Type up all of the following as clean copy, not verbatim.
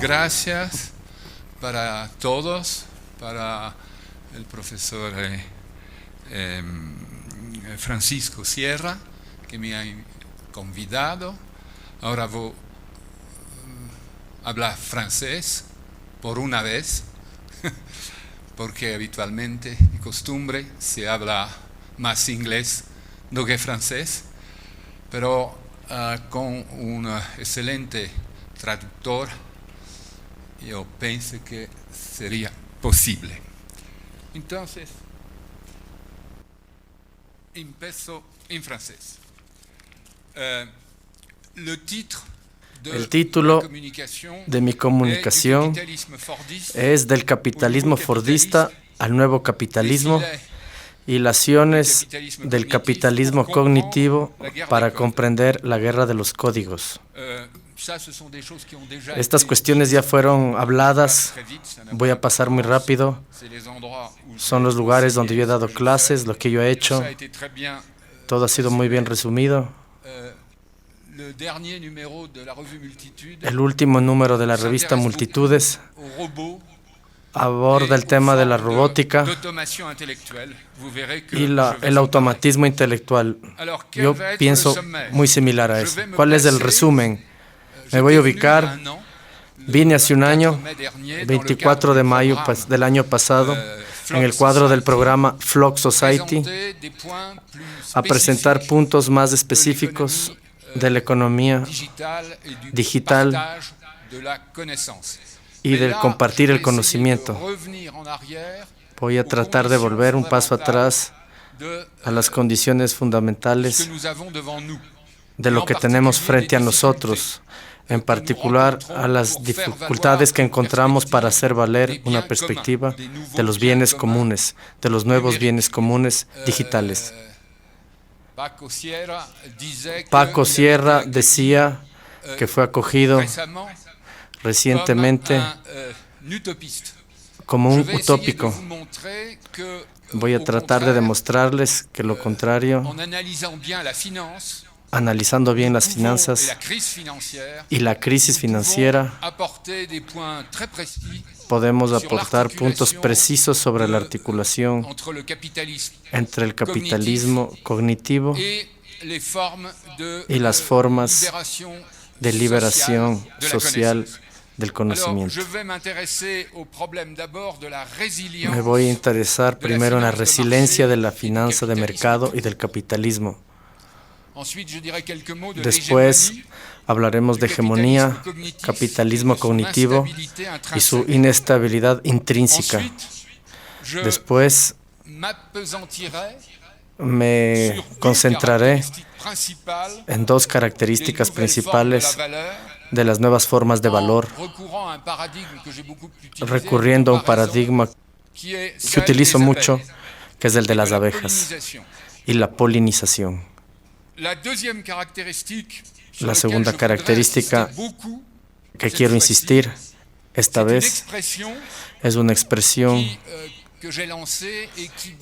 gracias para todos, para el profesor Francisco Sierra, que me ha convidado. Ahora voy a hablar francés por una vez, porque habitualmente, de costumbre, se habla más inglés do que francés, pero con un excelente traductor yo pensé que sería posible. Entonces, empiezo en francés. El título de mi comunicación es Del capitalismo fordista al nuevo capitalismo, hilaciones del capitalismo cognitivo para comprender la guerra de los códigos. Estas cuestiones ya fueron habladas, voy a pasar muy rápido. Son los lugares donde yo he dado clases, lo que yo he hecho. Todo ha sido muy bien resumido. El último número de la revista Multitudes aborda el tema de la robótica y el automatismo intelectual. Yo pienso muy similar a eso. ¿Cuál es el resumen? Me voy a ubicar. Vine hace un año, 24 de mayo del año pasado, en el cuadro del programa Flock Society, a presentar puntos más específicos de la economía digital y del compartir el conocimiento. Voy a tratar de volver un paso atrás a las condiciones fundamentales de lo que tenemos frente a nosotros, en particular a las dificultades que encontramos para hacer valer una perspectiva de los bienes comunes, de los nuevos bienes comunes digitales. Paco Sierra decía que fue acogido recientemente como un utópico. Voy a tratar de demostrarles que lo contrario, analizando bien las finanzas y la crisis financiera, podemos aportar puntos precisos sobre la articulación entre el capitalismo cognitivo y las formas de liberación social del conocimiento. Me voy a interesar primero en la resiliencia de la finanza de mercado y del capitalismo. Después hablaremos de hegemonía, capitalismo cognitivo y su inestabilidad intrínseca. Después me concentraré en dos características principales de las nuevas formas de valor, recurriendo a un paradigma que utilizo mucho, que es el de las abejas y la polinización. La segunda característica que quiero insistir esta vez es una expresión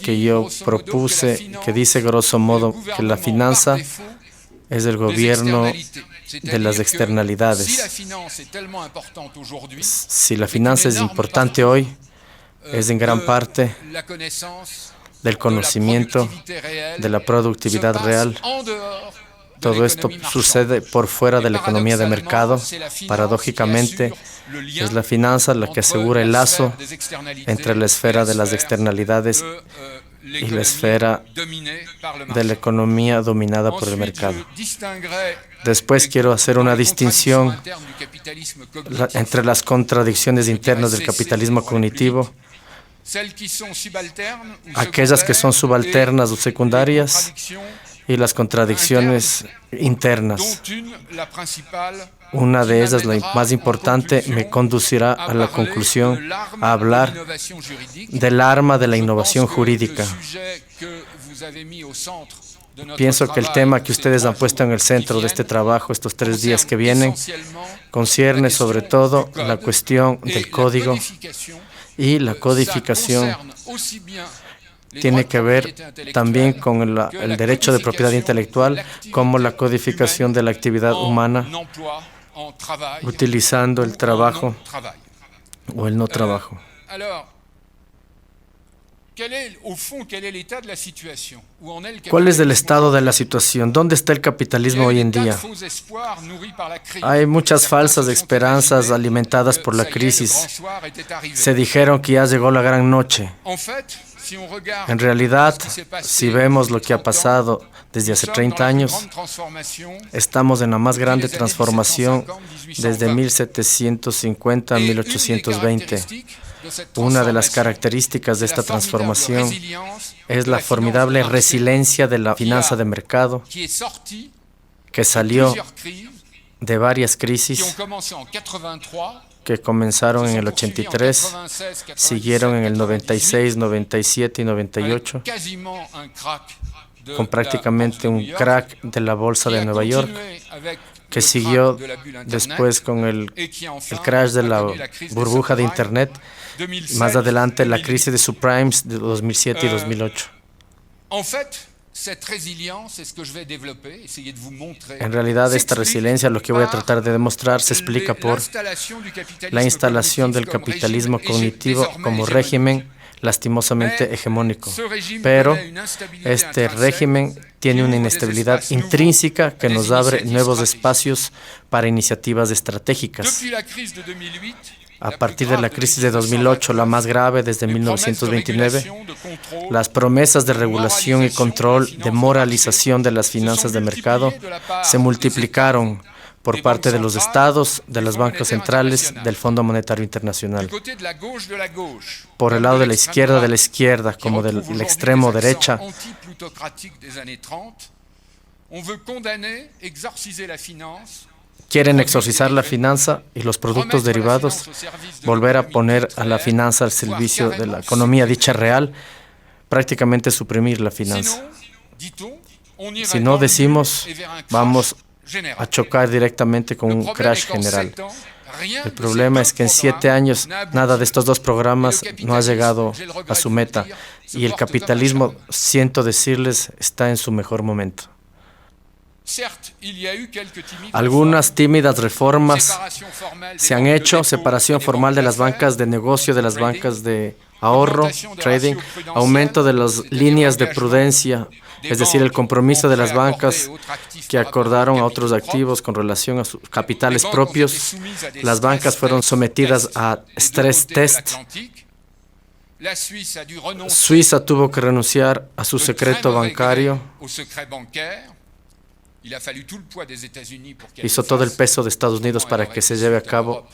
que yo propuse, que dice grosso modo que la finanza es el gobierno de las externalidades. Si la finanza es importante hoy, es en gran parte del conocimiento, de la productividad real. Todo esto sucede por fuera de la economía de mercado. Paradójicamente, es la finanza la que asegura el lazo entre la esfera de las externalidades y la esfera de la economía dominada por el mercado. Después quiero hacer una distinción entre las contradicciones internas del capitalismo cognitivo, aquellas que son subalternas o secundarias, y las contradicciones internas. Una de ellas, la más importante, me conducirá a la conclusión a hablar del arma de la innovación jurídica. Pienso que el tema que ustedes han puesto en el centro de este trabajo estos 3 días que vienen concierne sobre todo la cuestión del código, y la codificación tiene que ver también con el derecho de propiedad intelectual, como la codificación de la actividad humana utilizando el trabajo o el no trabajo. ¿Cuál es el estado de la situación? ¿Dónde está el capitalismo hoy en día? Hay muchas falsas esperanzas alimentadas por la crisis. Se dijeron que ya llegó la gran noche. En realidad, si vemos lo que ha pasado desde hace 30 años, estamos en la más grande transformación desde 1750 a 1820. Una de las características de esta transformación es la formidable resiliencia de la finanza de mercado que salió de varias crisis que comenzaron en el 83, siguieron en el 96, 97 y 98, con prácticamente un crack de la bolsa de Nueva York, que siguió después con el crash de la burbuja de Internet, más adelante la crisis de subprimes de 2007 y 2008. En realidad, esta resiliencia, lo que voy a tratar de demostrar, se explica por la instalación del capitalismo cognitivo como régimen lastimosamente hegemónico. Pero este régimen tiene una inestabilidad intrínseca que nos abre nuevos espacios para iniciativas estratégicas. A partir de la crisis de 2008, la más grave desde 1929, las promesas de regulación y control, de moralización de las finanzas de mercado se multiplicaron por parte de los estados, de los bancos centrales, del Fondo Monetario Internacional. Por el lado de la izquierda, como del extremo derecha, quieren exorcizar la finanza y los productos derivados, volver a poner a la finanza al servicio de la economía dicha real, prácticamente suprimir la finanza. Si no, decimos, vamos a chocar directamente con un crash general. El problema es que en 7 años nada de estos dos programas no ha llegado a su meta y el capitalismo, siento decirles, está en su mejor momento. Algunas tímidas reformas se han hecho, separación formal de las bancas de negocio, de las bancas de ahorro, trading, aumento de las líneas de prudencia, es decir, el compromiso de las bancas que acordaron a otros activos con relación a sus capitales propios. Las bancas fueron sometidas a stress test. Suiza tuvo que renunciar a su secreto bancario. Hizo todo el peso de Estados Unidos para que se lleve a cabo.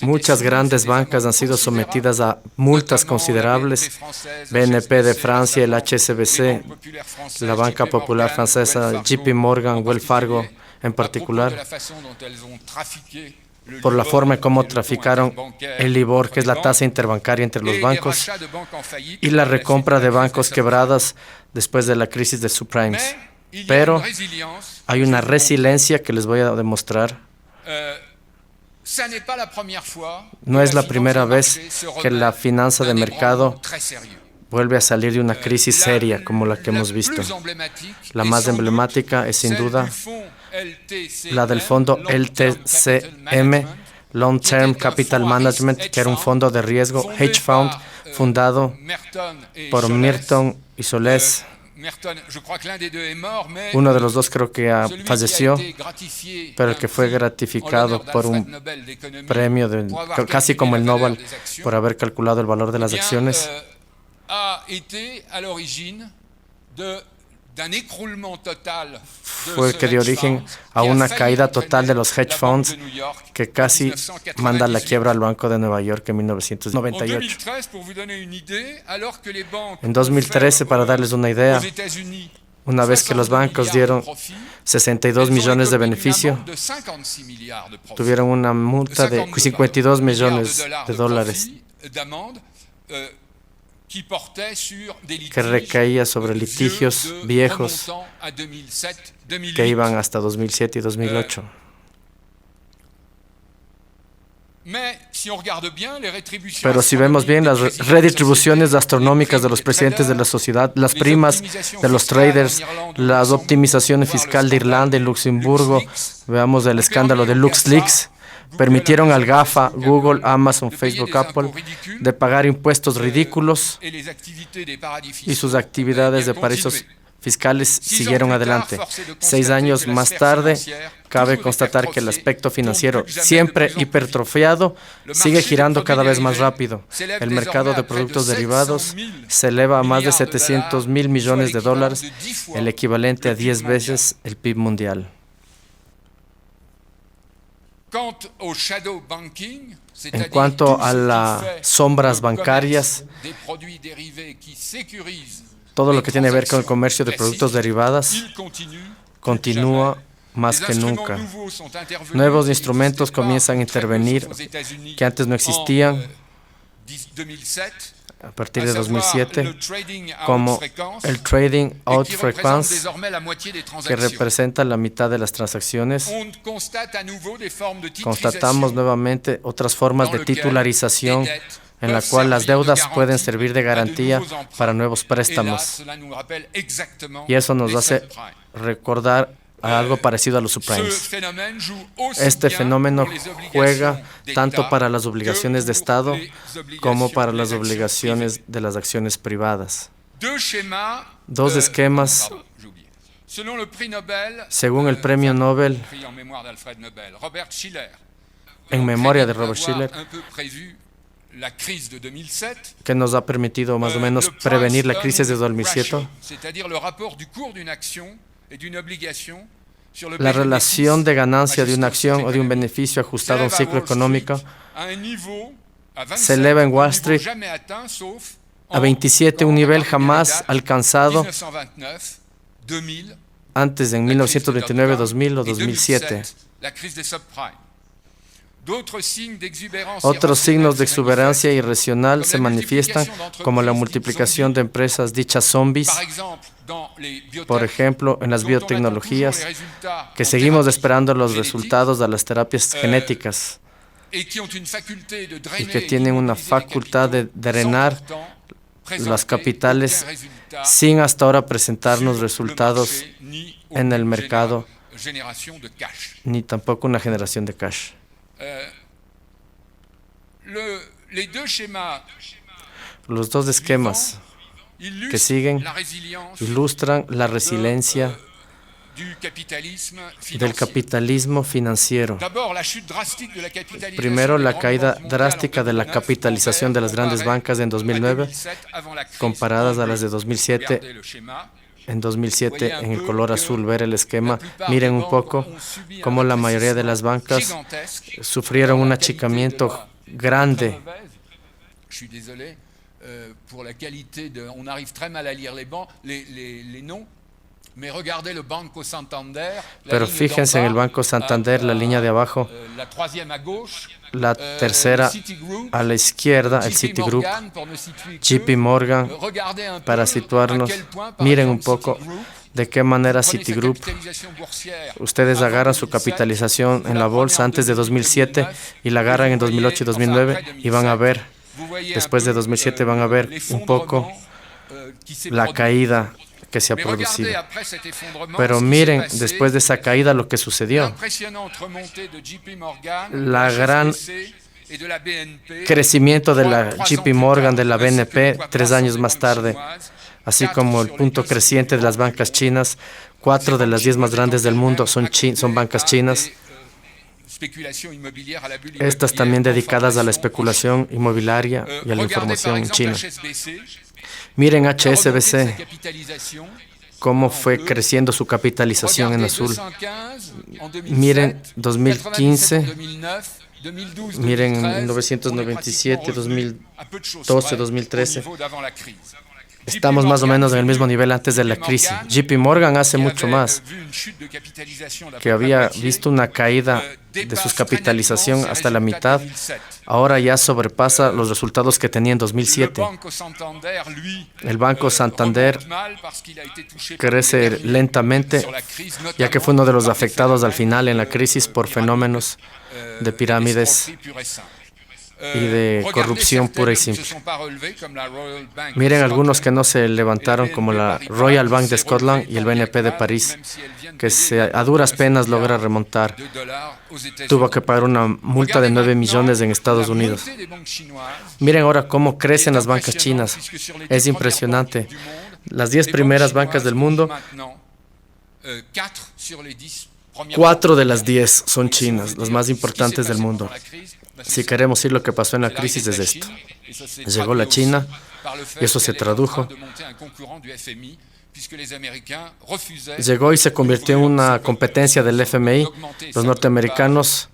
Muchas grandes bancas han sido sometidas a multas considerables. BNP de Francia, el HSBC, la Banca Popular Francesa, JP Morgan, Wells Fargo en particular, por la forma en cómo traficaron el LIBOR, que es la tasa interbancaria entre los bancos, y la recompra de bancos quebradas después de la crisis de subprimes. Pero hay una resiliencia que les voy a demostrar. No es la primera vez que la finanza de mercado vuelve a salir de una crisis seria como la que hemos visto. La más emblemática es sin duda la del fondo LTCM, Long Term Capital Management, que era un fondo de riesgo hedge fund fundado por Merton y Solés. Uno de los dos creo que falleció, pero el que fue gratificado por un premio casi como el Nobel por haber calculado el valor de las acciones. Fue el que dio origen a una caída total de los hedge funds que casi manda a la quiebra al Banco de Nueva York en 1998. En 2013, para darles una idea, una vez que los bancos dieron 62 millones de beneficio, tuvieron una multa de 52 millones de dólares que recaía sobre litigios viejos que iban hasta 2007 y 2008. Pero si vemos bien las redistribuciones astronómicas de los presidentes de la sociedad, las primas de los traders, la optimización fiscal de Irlanda y Luxemburgo, veamos el escándalo de LuxLeaks, permitieron al GAFA, Google, Amazon, Facebook, Apple, de pagar impuestos ridículos y sus actividades de paraísos fiscales siguieron adelante. 6 años más tarde, cabe constatar que el aspecto financiero, siempre hipertrofiado, sigue girando cada vez más rápido. El mercado de productos derivados se eleva a más de 700.000 millones de dólares, el equivalente a 10 veces el PIB mundial. En cuanto a las sombras bancarias, todo lo que tiene que ver con el comercio de productos derivados continúa más que nunca. Nuevos instrumentos comienzan a intervenir que antes no existían a partir de 2007, como el trading out frequency, que representa la mitad de las transacciones. Constatamos nuevamente otras formas de titularización en la cual las deudas pueden servir de garantía para nuevos préstamos. Y eso nos hace recordar a algo parecido a los subprimes. Este fenómeno juega tanto para las obligaciones de Estado como para las obligaciones de las acciones privadas. Dos esquemas, según el premio Nobel en memoria de Robert Shiller, que nos ha permitido más o menos prevenir la crisis de 2007. La relación de ganancia de una acción o de un beneficio ajustado a un ciclo económico se eleva en Wall Street a 27, un nivel jamás alcanzado antes en 1929, 2000 o 2007. Otros signos de exuberancia irracional se manifiestan, como la multiplicación de empresas dichas zombies, por ejemplo, en las biotecnologías, que seguimos esperando los resultados de las terapias genéticas y que tienen una facultad de drenar los capitales sin hasta ahora presentarnos resultados en el mercado, ni tampoco una generación de cash. Los dos esquemas que siguen ilustran la resiliencia del capitalismo financiero. Primero, la caída drástica de la capitalización de las grandes bancas en 2009, comparadas a las de 2007. En 2007, en el color azul, ver el esquema. Miren un poco cómo la mayoría de las bancas sufrieron un achicamiento grande. Pero fíjense en el Banco Santander, la línea de abajo, la tercera a la izquierda, el Citigroup, JP Morgan, para situarnos. Miren un poco de qué manera Citigroup, ustedes agarran su capitalización en la bolsa antes de 2007 y la agarran en 2008 y 2009 y van a ver, después de 2007 van a ver un poco la caída que se ha producido. Pero miren, después de esa caída, lo que sucedió. La gran crecimiento de la JP Morgan, de la BNP, 3 años más tarde, así como el punto creciente de las bancas chinas. 4 de las 10 más grandes del mundo son bancas chinas. Estas también dedicadas a la especulación inmobiliaria y a la información en China. Miren HSBC, cómo fue creciendo su capitalización en azul. Miren 2015, miren 1997, 2012, 2013. Estamos más o menos en el mismo nivel antes de la crisis. JP Morgan hace mucho más, que había visto una caída de su capitalización hasta la mitad. Ahora ya sobrepasa los resultados que tenía en 2007. El Banco Santander crece lentamente, ya que fue uno de los afectados al final en la crisis por fenómenos de pirámides y de corrupción pura y simple. Miren algunos que no se levantaron, como la Royal Bank de Scotland y el BNP de París, que a duras penas logra remontar. Tuvo que pagar una multa de 9 millones en Estados Unidos. Miren ahora cómo crecen las bancas chinas. Es impresionante. Las 10 primeras bancas del mundo, 4 de las 10 son chinas, las más importantes del mundo. Si queremos ir, lo que pasó en la crisis es esto. Llegó la China y eso se tradujo. Llegó y se convirtió en una competencia del FMI. Los norteamericanos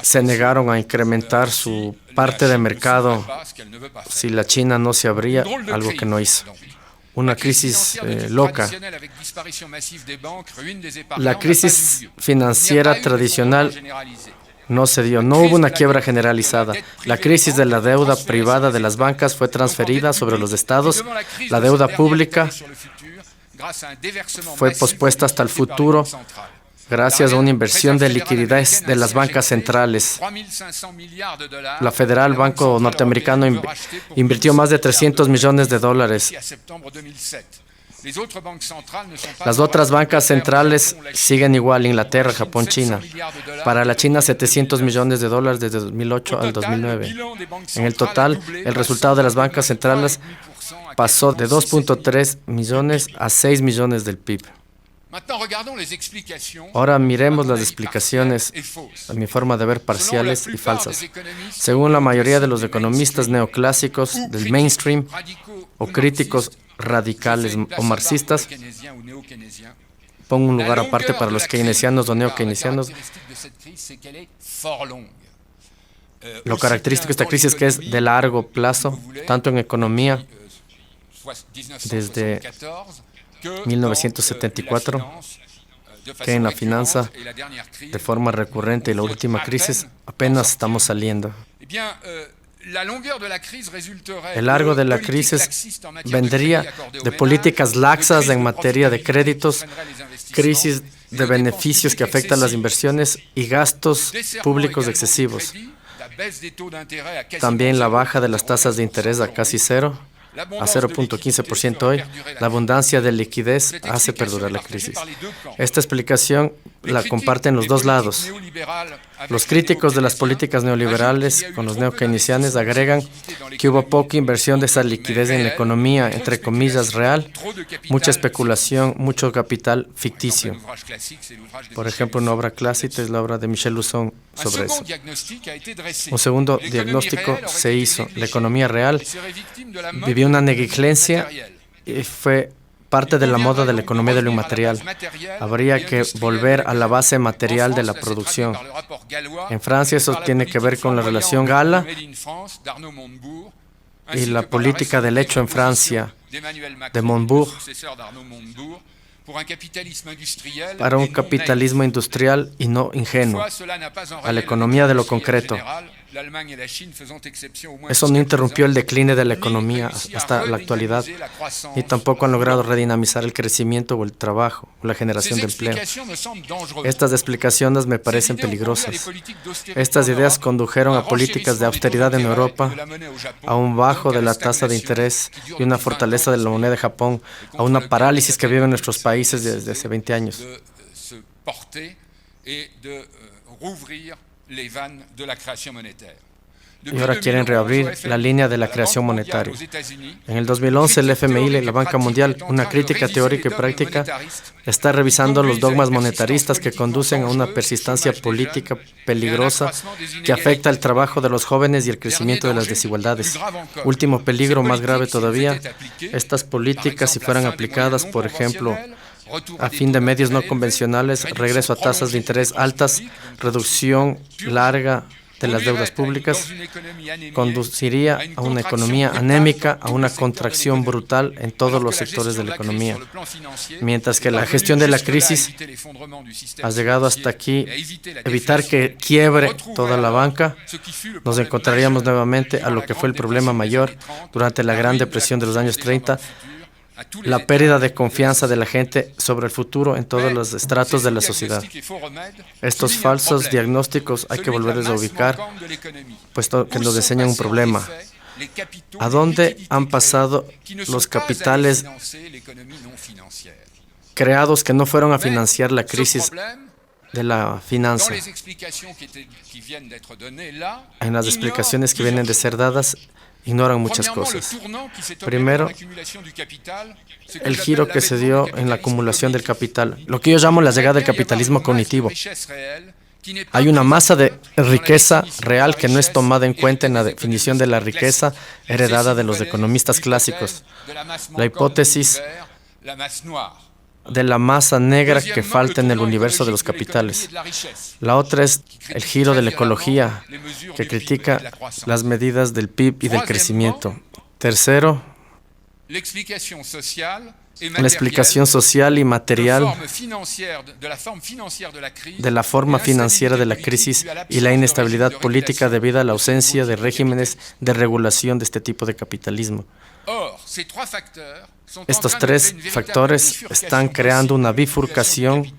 se negaron a incrementar su parte de mercado si la China no se abría, algo que no hizo. Una crisis loca. La crisis financiera tradicional no se dio, no hubo una quiebra generalizada. La crisis de la deuda privada de las bancas fue transferida sobre los estados. La deuda pública fue pospuesta hasta el futuro gracias a una inversión de liquidez de las bancas centrales. La Federal Banco norteamericano invirtió más de 300 millones de dólares. Las otras bancas centrales siguen igual: Inglaterra, Japón, China. Para la China, 700 millones de dólares desde 2008 al 2009. En el total, el resultado de las bancas centrales pasó de 2.3 millones a 6 millones del PIB. Ahora miremos las explicaciones, a mi forma de ver, parciales y falsas. Según la mayoría de los economistas neoclásicos del mainstream o críticos radicales o marxistas, pongo un lugar aparte para los keynesianos o neokeynesianos. Lo característico de esta crisis es que es de largo plazo, tanto en economía, desde 1974, que en la finanza, de forma recurrente, y la última crisis, apenas estamos saliendo. El largo de la crisis vendría de políticas laxas en materia de créditos, crisis de beneficios que afectan las inversiones y gastos públicos excesivos. También la baja de las tasas de interés a casi cero, a 0.15% hoy. La abundancia de liquidez hace perdurar la crisis. Esta explicación la comparten los dos lados. Los críticos de las políticas neoliberales con los neokeynesianos agregan que hubo poca inversión de esa liquidez en la economía, entre comillas, real, mucha especulación, mucho capital ficticio. Por ejemplo, una obra clásica es la obra de Michel Lusson sobre eso. Un segundo diagnóstico se hizo. La economía real vivió una negligencia y fue parte de la moda de la economía de lo inmaterial. Habría que volver a la base material de la producción. En Francia eso tiene que ver con la relación Gala y la política del hecho en Francia de Montebourg para un capitalismo industrial y no ingenuo, a la economía de lo concreto. Eso no interrumpió el decline de la economía hasta la actualidad, y tampoco han logrado redinamizar el crecimiento o el trabajo o la generación de empleo. Estas explicaciones me parecen peligrosas. Estas ideas condujeron a políticas de austeridad en Europa, a un bajo de la tasa de interés y una fortaleza de la moneda de Japón, a una parálisis que viven nuestros países desde hace 20 años. Y ahora quieren reabrir la línea de la creación monetaria. En el 2011, el FMI y la Banca Mundial, una crítica teórica y práctica, está revisando los dogmas monetaristas que conducen a una persistencia política peligrosa que afecta el trabajo de los jóvenes y el crecimiento de las desigualdades. Último peligro, más grave todavía, estas políticas, si fueran aplicadas, por ejemplo, a fin de medios no convencionales, regreso a tasas de interés altas, reducción larga de las deudas públicas, conduciría a una economía anémica, a una contracción brutal en todos los sectores de la economía. Mientras que la gestión de la crisis ha llegado hasta aquí, evitar que quiebre toda la banca, nos encontraríamos nuevamente a lo que fue el problema mayor durante la Gran Depresión de los años 30, la pérdida de confianza de la gente sobre el futuro en todos los estratos de la sociedad. Estos falsos diagnósticos hay que volverles a ubicar, puesto que nos enseñan un problema. ¿A dónde han pasado los capitales creados que no fueron a financiar la crisis de la finanza? En las explicaciones que vienen de ser dadas, ignoran muchas cosas. Primero, el giro que se dio en la acumulación del capital, lo que yo llamo la llegada del capitalismo cognitivo. Hay una masa de riqueza real que no es tomada en cuenta en la definición de la riqueza heredada de los economistas clásicos. La hipótesis de la masa negra que falta en el universo de los capitales. La otra es el giro de la ecología, que critica las medidas del PIB y del crecimiento. Tercero, la explicación social y material de la forma financiera de la crisis y la inestabilidad política debido a la ausencia de regímenes de regulación de este tipo de capitalismo. Estos tres factores están creando una bifurcación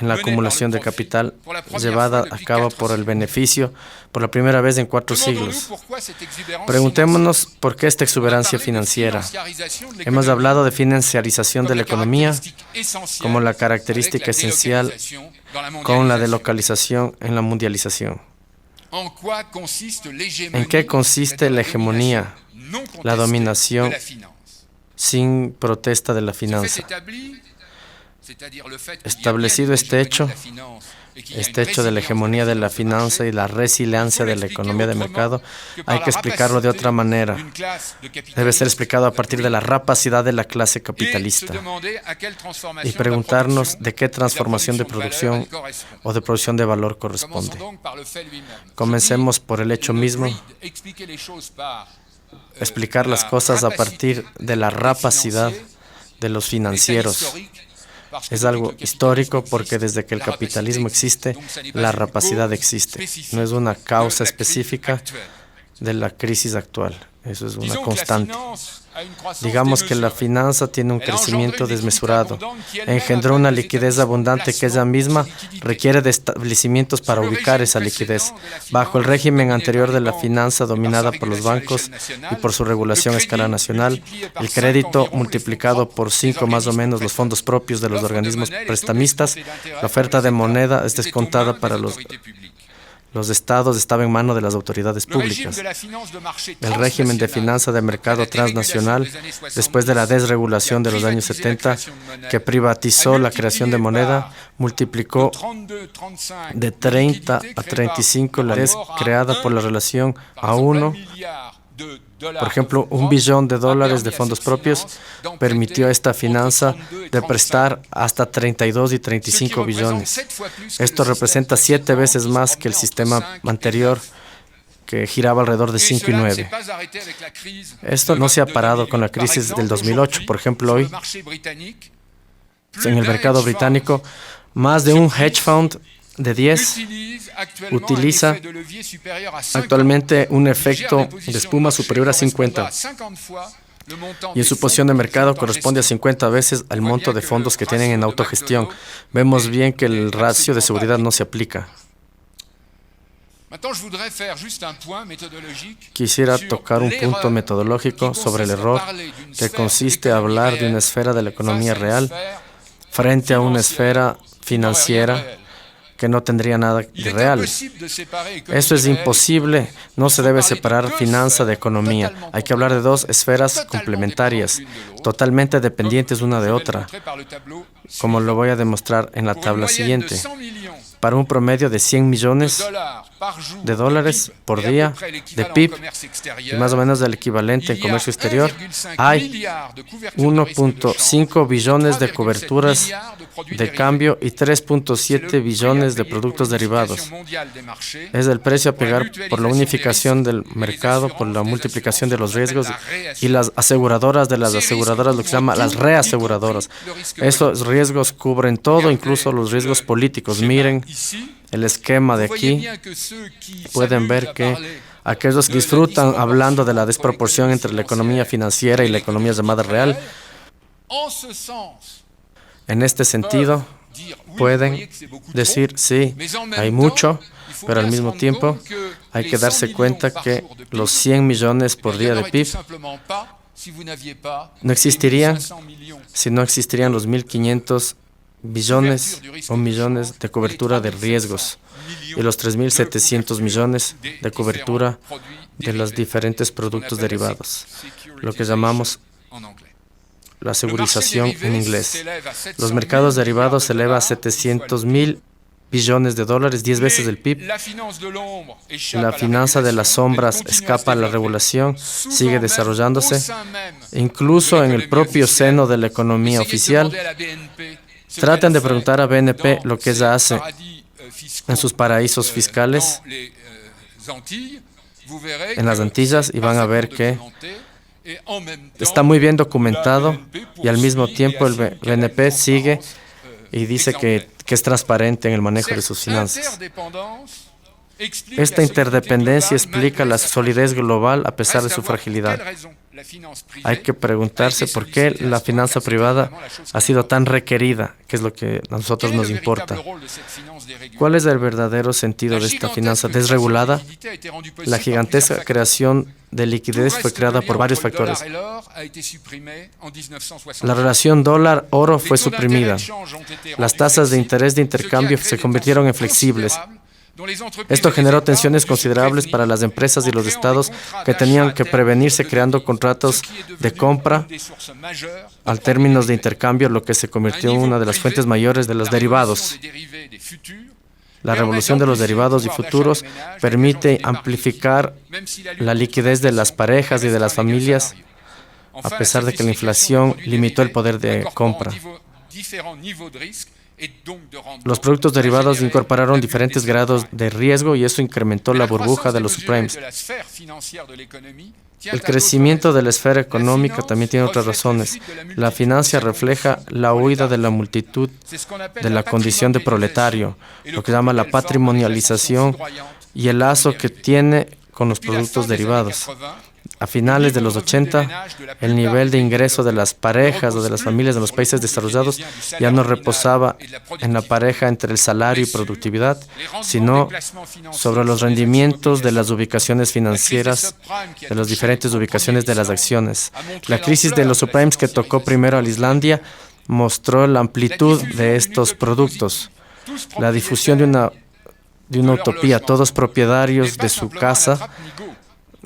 en la acumulación de capital llevada a cabo por el beneficio por la primera vez en 4 siglos. Preguntémonos por qué esta exuberancia financiera. Hemos hablado de financiarización de la economía como la característica esencial con la delocalización en la mundialización. ¿En qué consiste la hegemonía, la dominación sin protesta de la finanza? Establecido este hecho de la hegemonía de la finanza y la resiliencia de la economía de mercado, hay que explicarlo de otra manera. Debe ser explicado a partir de la rapacidad de la clase capitalista y preguntarnos de qué transformación de producción o de producción de valor corresponde. Comencemos por el hecho mismo. Explicar las cosas a partir de la rapacidad de los financieros. Es algo histórico porque desde que el capitalismo existe, la rapacidad existe. No es una causa específica de la crisis actual. Eso es una constante. Digamos que la finanza tiene un crecimiento desmesurado. Engendró una liquidez abundante que ella misma requiere de establecimientos para ubicar esa liquidez. Bajo el régimen anterior de la finanza dominada por los bancos y por su regulación a escala nacional, el crédito multiplicado por 5 más o menos los fondos propios de los organismos prestamistas, la oferta de moneda es descontada para los estados, estaba en manos de las autoridades públicas. El régimen de finanza de mercado transnacional, después de la desregulación de los años 70, que privatizó la creación de moneda, multiplicó de 30 a 35 la red creada por la relación a 1. Por ejemplo, $1 billón de fondos propios permitió a esta finanza de prestar hasta 32 y 35 billones. Esto representa 7 veces más que el sistema anterior, que giraba alrededor de 5 y 9. Esto no se ha parado con la crisis del 2008. Por ejemplo, hoy, en el mercado británico, más de un hedge fund de 10 utiliza actualmente un efecto de espuma superior a 50 y en su posición de mercado corresponde a 50 veces al monto de fondos que tienen en autogestión. Vemos bien que el ratio de seguridad no se aplica. Quisiera tocar un punto metodológico sobre el error que consiste en hablar de una esfera de la economía real frente a una esfera financiera que no tendría nada de real. Eso es imposible. No se debe separar finanza de economía. Hay que hablar de dos esferas complementarias, totalmente dependientes una de otra, como lo voy a demostrar en la tabla siguiente. Para un promedio de 100 millones de dólares por día de PIB y más o menos del equivalente en comercio exterior, hay 1.5 billones de coberturas de cambio y 3.7 billones de productos derivados. Es el precio a pagar por la unificación del mercado, por la multiplicación de los riesgos y las aseguradoras de las aseguradoras, lo que se llama las reaseguradoras. Esos riesgos cubren todo, incluso los riesgos políticos. Miren el esquema de aquí. Pueden ver que aquellos que disfrutan hablando de la desproporción entre la economía financiera y la economía llamada real, En este sentido, pueden decir, sí, hay mucho, pero al mismo tiempo hay que darse cuenta que los 100 millones por día de PIB no existirían si no existirían los 1.500 billones o millones de cobertura de riesgos y los 3.700 millones de cobertura de los diferentes productos derivados, lo que llamamos la segurización en inglés. Los mercados derivados se elevan a 700.000 billones de dólares, 10 veces el PIB. La finanza de las sombras escapa a la regulación, sigue desarrollándose. Incluso en el propio seno de la economía oficial, traten de preguntar a BNP lo que ella hace en sus paraísos fiscales, en las Antillas, y van a ver que está muy bien documentado y al mismo tiempo el BNP sigue y dice que es transparente en el manejo de sus finanzas. Esta interdependencia explica la solidez global a pesar de su fragilidad. Hay que preguntarse por qué la finanza privada ha sido tan requerida, que es lo que a nosotros nos importa. ¿Cuál es el verdadero sentido de esta finanza desregulada? La gigantesca creación de liquidez fue creada por varios factores. La relación dólar-oro fue suprimida. Las tasas de interés de intercambio se convirtieron en flexibles. Esto generó tensiones considerables para las empresas y los estados que tenían que prevenirse creando contratos de compra al términos de intercambio, lo que se convirtió en una de las fuentes mayores de los derivados. La revolución de los derivados y futuros permite amplificar la liquidez de las parejas y de las familias, a pesar de que la inflación limitó el poder de compra. Los productos derivados incorporaron diferentes grados de riesgo y eso incrementó la burbuja de los subprimes. El crecimiento de la esfera económica también tiene otras razones. La finanza refleja la huida de la multitud de la condición de proletario, lo que llama la patrimonialización y el lazo que tiene con los productos derivados. A finales de los 80, el nivel de ingreso de las parejas o de las familias de los países desarrollados ya no reposaba en la pareja entre el salario y productividad, sino sobre los rendimientos de las ubicaciones financieras, de las diferentes ubicaciones de las acciones. La crisis de los subprimes que tocó primero a la Islandia mostró la amplitud de estos productos, la difusión de una utopía, todos propietarios de su casa.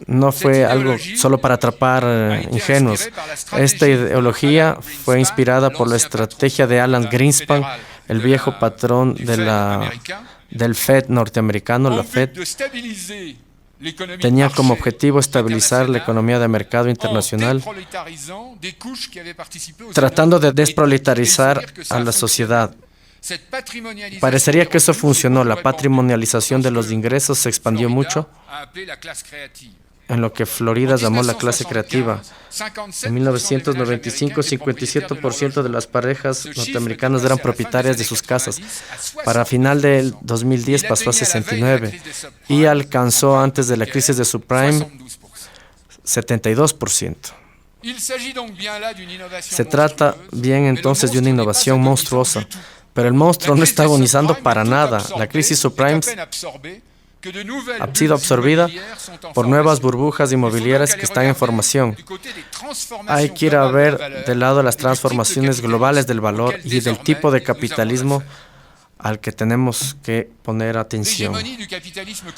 No fue algo solo para atrapar ingenuos. Esta ideología fue inspirada por la estrategia de Alan Greenspan, el viejo patrón del Fed norteamericano. La Fed tenía como objetivo estabilizar la economía de mercado internacional, tratando de desproletarizar a la sociedad. Parecería que eso funcionó. La patrimonialización de los ingresos se expandió mucho, en lo que Florida llamó la clase creativa. En 1995, 57% de las parejas norteamericanas eran propietarias de sus casas. Para final del 2010 pasó a 69% y alcanzó antes de la crisis de subprime 72%. Se trata bien entonces de una innovación monstruosa, pero el monstruo no está agonizando para nada. La crisis subprime ha sido absorbida por nuevas burbujas inmobiliarias que están en formación. Hay que ir a ver del lado de las transformaciones globales del valor y del tipo de capitalismo al que tenemos que poner atención.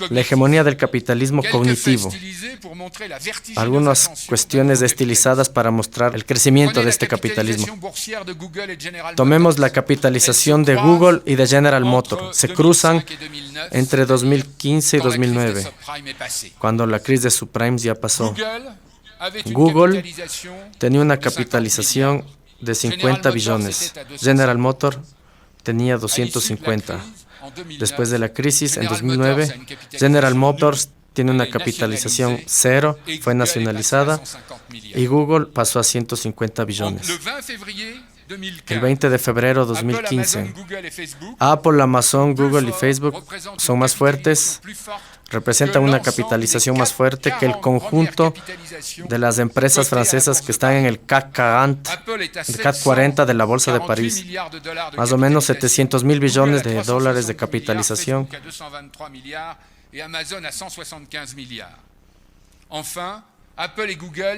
La hegemonía del capitalismo cognitivo. Algunas cuestiones estilizadas para mostrar el crecimiento de este capitalismo. Tomemos la capitalización de Google y de General Motors. Se cruzan entre 2015 y 2009, cuando la crisis de subprimes ya pasó. Google tenía una capitalización de 50 billones. General Motors tenía 250. Después de la crisis, en 2009, General Motors tiene una capitalización cero, fue nacionalizada y Google pasó a 150 billones. El 20 de febrero de 2015, Apple, Amazon, Google y Facebook son más fuertes representan una capitalización más fuerte que el conjunto de las empresas francesas que están en el CAC 40 de la Bolsa de París. Más o menos 700.000 billones de dólares de capitalización.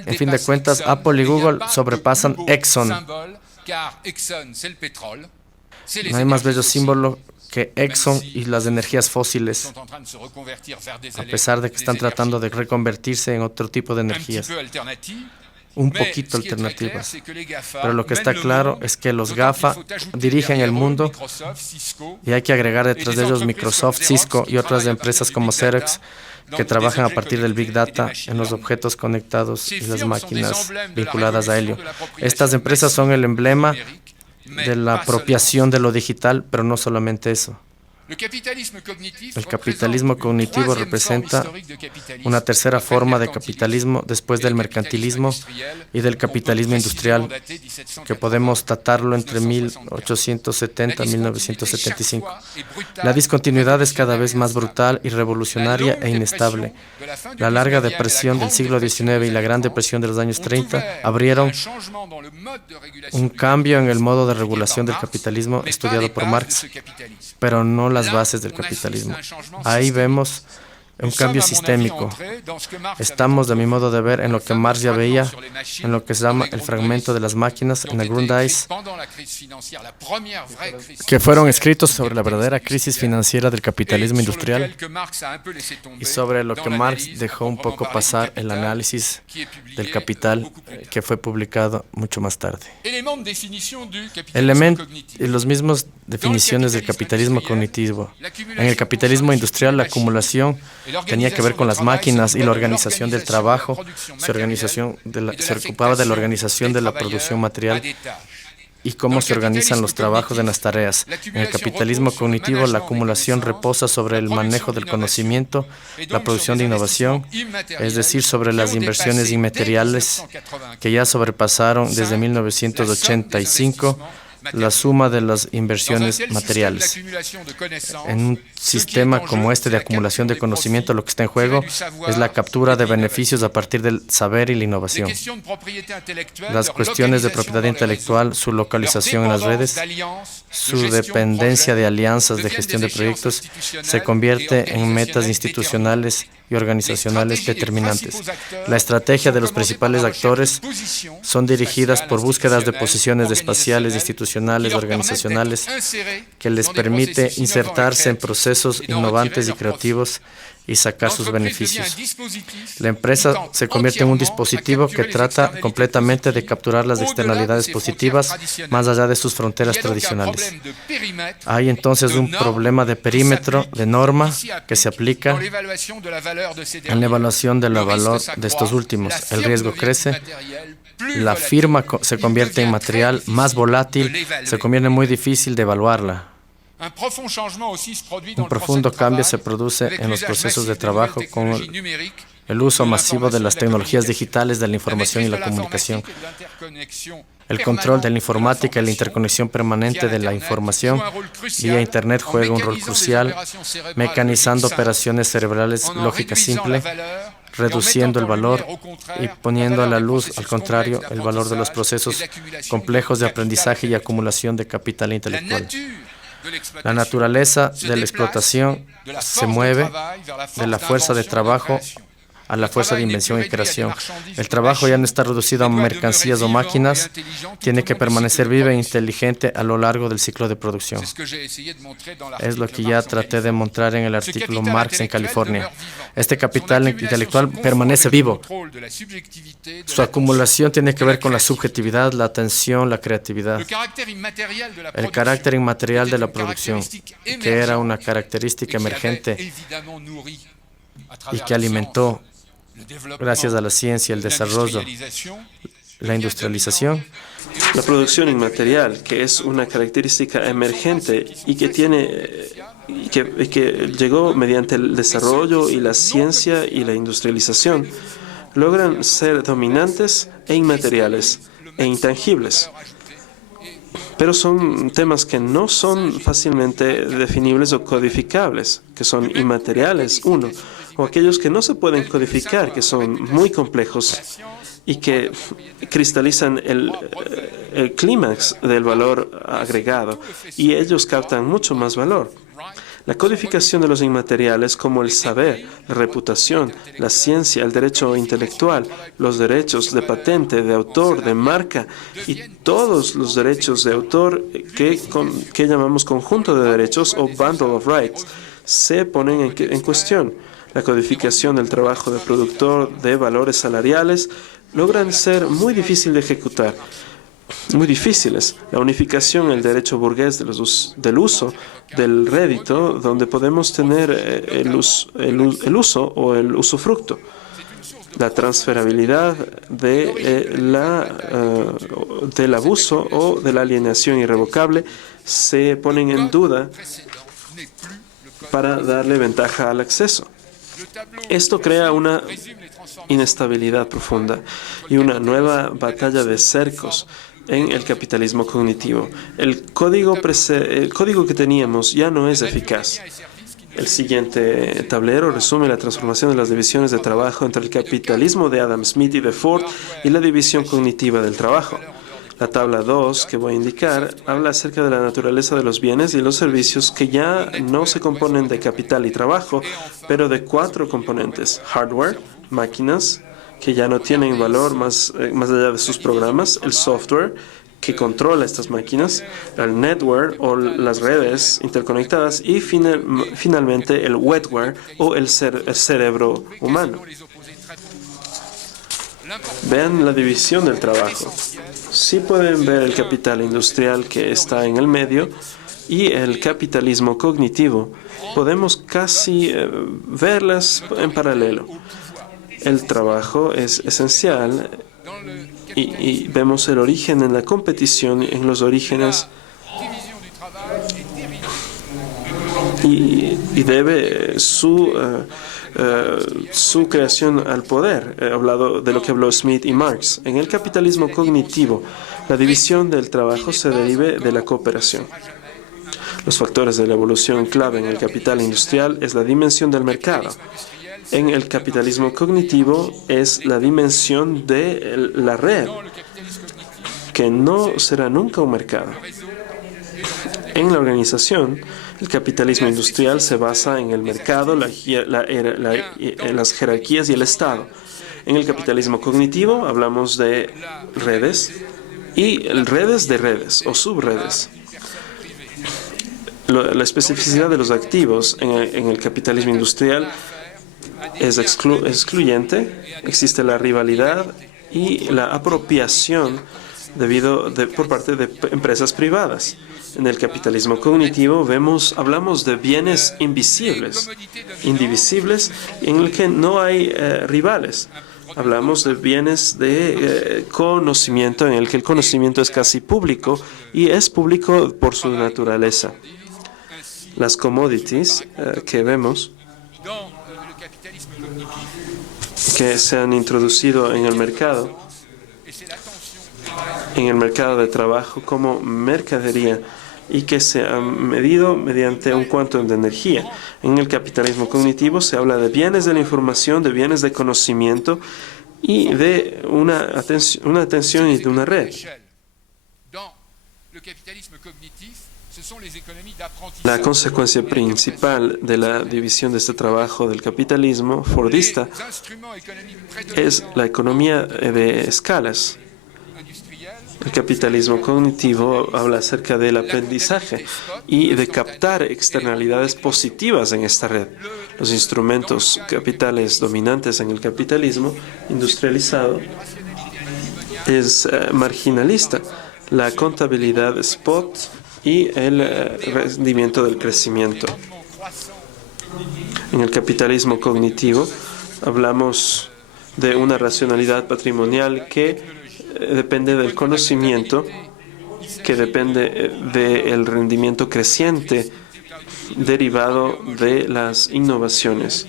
En fin de cuentas, Apple y Google sobrepasan Exxon. No hay más bello símbolo que Exxon y las energías fósiles, a pesar de que están tratando de reconvertirse en otro tipo de energías, un poquito alternativas. Pero lo que está claro es que los GAFA dirigen el mundo y hay que agregar detrás de ellos Microsoft, Cisco y otras empresas como Xerox que trabajan a partir del Big Data en los objetos conectados y las máquinas vinculadas a ello. Estas empresas son el emblema de la apropiación de lo digital, pero no solamente eso. El capitalismo cognitivo representa una tercera forma de capitalismo después del mercantilismo y del capitalismo industrial, que podemos datarlo entre 1870 y 1975. La discontinuidad es cada vez más brutal y revolucionaria e inestable. La larga depresión del siglo XIX y la gran depresión de los años 30 abrieron un cambio en el modo de regulación del capitalismo estudiado por Marx, pero no las bases del capitalismo. Ahí vemos un cambio sistémico. Estamos, de mi modo de ver, en lo que Marx ya veía, en lo que se llama el fragmento de las máquinas, en el Grundrisse, que fueron escritos sobre la verdadera crisis financiera del capitalismo industrial y sobre lo que Marx dejó un poco pasar el análisis del capital, que fue publicado mucho más tarde. Y los mismos definiciones del capitalismo cognitivo. En el capitalismo industrial, la acumulación tenía que ver con las máquinas y la organización del trabajo. Se ocupaba de la organización de la producción material y cómo se organizan los trabajos en las tareas. En el capitalismo cognitivo, la acumulación reposa sobre el manejo del conocimiento, la producción de innovación, es decir, sobre las inversiones inmateriales que ya sobrepasaron desde 1985 la suma de las inversiones materiales. En un sistema como este de acumulación de conocimiento, lo que está en juego es la captura de beneficios a partir del saber y la innovación. Las cuestiones de propiedad intelectual, su localización en las redes, su dependencia de alianzas de gestión de proyectos, se convierte en metas institucionales y organizacionales determinantes. La estrategia de los principales actores son dirigidas por búsquedas de posiciones espaciales, institucionales, organizacionales, que les permite insertarse en procesos innovantes y creativos y sacar sus beneficios. La empresa se convierte en un dispositivo que trata completamente de capturar las externalidades positivas más allá de sus fronteras tradicionales. Hay entonces un problema de perímetro, de norma, que se aplica en la evaluación del valor de estos últimos. El riesgo crece, la firma se convierte en material más volátil, se convierte muy difícil de evaluarla. Un profundo cambio se produce en los procesos de trabajo con el uso masivo de las tecnologías digitales de la información y la comunicación. El control de la informática y la interconexión permanente de la información vía Internet juega un rol crucial, mecanizando operaciones cerebrales lógica simple, reduciendo el valor y poniendo a la luz, al contrario, el valor de los procesos complejos de aprendizaje y acumulación de capital intelectual. La naturaleza de la explotación se mueve de la fuerza de trabajo a la fuerza de invención y creación. El trabajo ya no está reducido a mercancías o máquinas, tiene que permanecer vivo e inteligente a lo largo del ciclo de producción. Es lo que ya traté de mostrar en el artículo Marx en California. Este capital intelectual permanece vivo. Su acumulación tiene que ver con la subjetividad, la atención, la creatividad. El carácter inmaterial de la producción, que era una característica emergente y que alimentó, gracias a la ciencia, el desarrollo, la industrialización. La producción inmaterial, que es una característica emergente y que llegó mediante el desarrollo y la ciencia y la industrialización, logran ser dominantes e inmateriales e intangibles. pero son temas que no son fácilmente definibles o codificables, que son inmateriales, uno, o aquellos que no se pueden codificar, que son muy complejos y que cristalizan el clímax del valor agregado, y ellos captan mucho más valor. La codificación de los inmateriales como el saber, la reputación, la ciencia, el derecho intelectual, los derechos de patente, de autor, de marca y todos los derechos de autor que llamamos conjunto de derechos o bundle of rights se ponen en cuestión. La codificación del trabajo de productor de valores salariales logran ser muy difícil de ejecutar. Muy difíciles. La unificación, el derecho burgués del uso del rédito, donde podemos tener el uso o el usufructo. La transferabilidad del abuso o de la alienación irrevocable se ponen en duda para darle ventaja al acceso. Esto crea una inestabilidad profunda y una nueva batalla de cercos en el capitalismo cognitivo. El código que teníamos ya no es eficaz. El siguiente tablero resume la transformación de las divisiones de trabajo entre el capitalismo de Adam Smith y de Ford y la división cognitiva del trabajo. La tabla 2 que voy a indicar habla acerca de la naturaleza de los bienes y los servicios que ya no se componen de capital y trabajo, pero de 4 componentes: hardware, máquinas, que ya no tienen valor más allá de sus programas, el software, que controla estas máquinas, el network o las redes interconectadas y finalmente el wetware o el cerebro humano. Vean la división del trabajo. Sí pueden ver el capital industrial que está en el medio y el capitalismo cognitivo. Podemos casi verlas en paralelo. El trabajo es esencial y vemos el origen en la competición, en los orígenes, y debe su creación al poder. He hablado de lo que habló Smith y Marx. En el capitalismo cognitivo, la división del trabajo se deriva de la cooperación. Los factores de la evolución clave en el capital industrial es la dimensión del mercado. En el capitalismo cognitivo es la dimensión de la red, que no será nunca un mercado. En la organización, el capitalismo industrial se basa en el mercado, las jerarquías y el Estado. En el capitalismo cognitivo hablamos de redes y redes de redes o subredes. La especificidad de los activos en el capitalismo industrial es excluyente. Existe la rivalidad y la apropiación por parte de empresas privadas. En el capitalismo cognitivo hablamos de bienes invisibles, indivisibles, en el que no hay rivales. Hablamos de bienes de conocimiento, en el que el conocimiento es casi público y es público por su naturaleza. Las commodities que vemos, que se han introducido en el mercado de trabajo como mercadería y que se han medido mediante un quantum de energía. En el capitalismo cognitivo se habla de bienes de la información, de bienes de conocimiento y de una atención y de una red. La consecuencia principal de la división de este trabajo del capitalismo fordista es la economía de escalas. El capitalismo cognitivo habla acerca del aprendizaje y de captar externalidades positivas en esta red. Los instrumentos capitales dominantes en el capitalismo industrializado es marginalista. La contabilidad spot y el rendimiento del crecimiento. En el capitalismo cognitivo hablamos de una racionalidad patrimonial que depende del conocimiento, que depende del rendimiento creciente derivado de las innovaciones,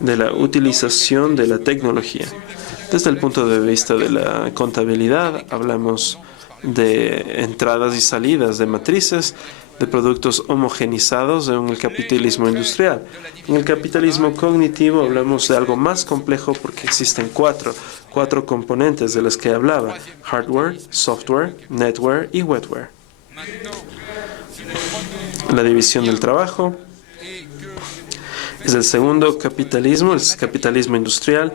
de la utilización de la tecnología. Desde el punto de vista de la contabilidad, hablamos de entradas y salidas de matrices, de productos homogenizados en el capitalismo industrial. En el capitalismo cognitivo hablamos de algo más complejo porque existen cuatro componentes de los que hablaba: hardware, software, netware y wetware. La división del trabajo es el segundo capitalismo, el capitalismo industrial.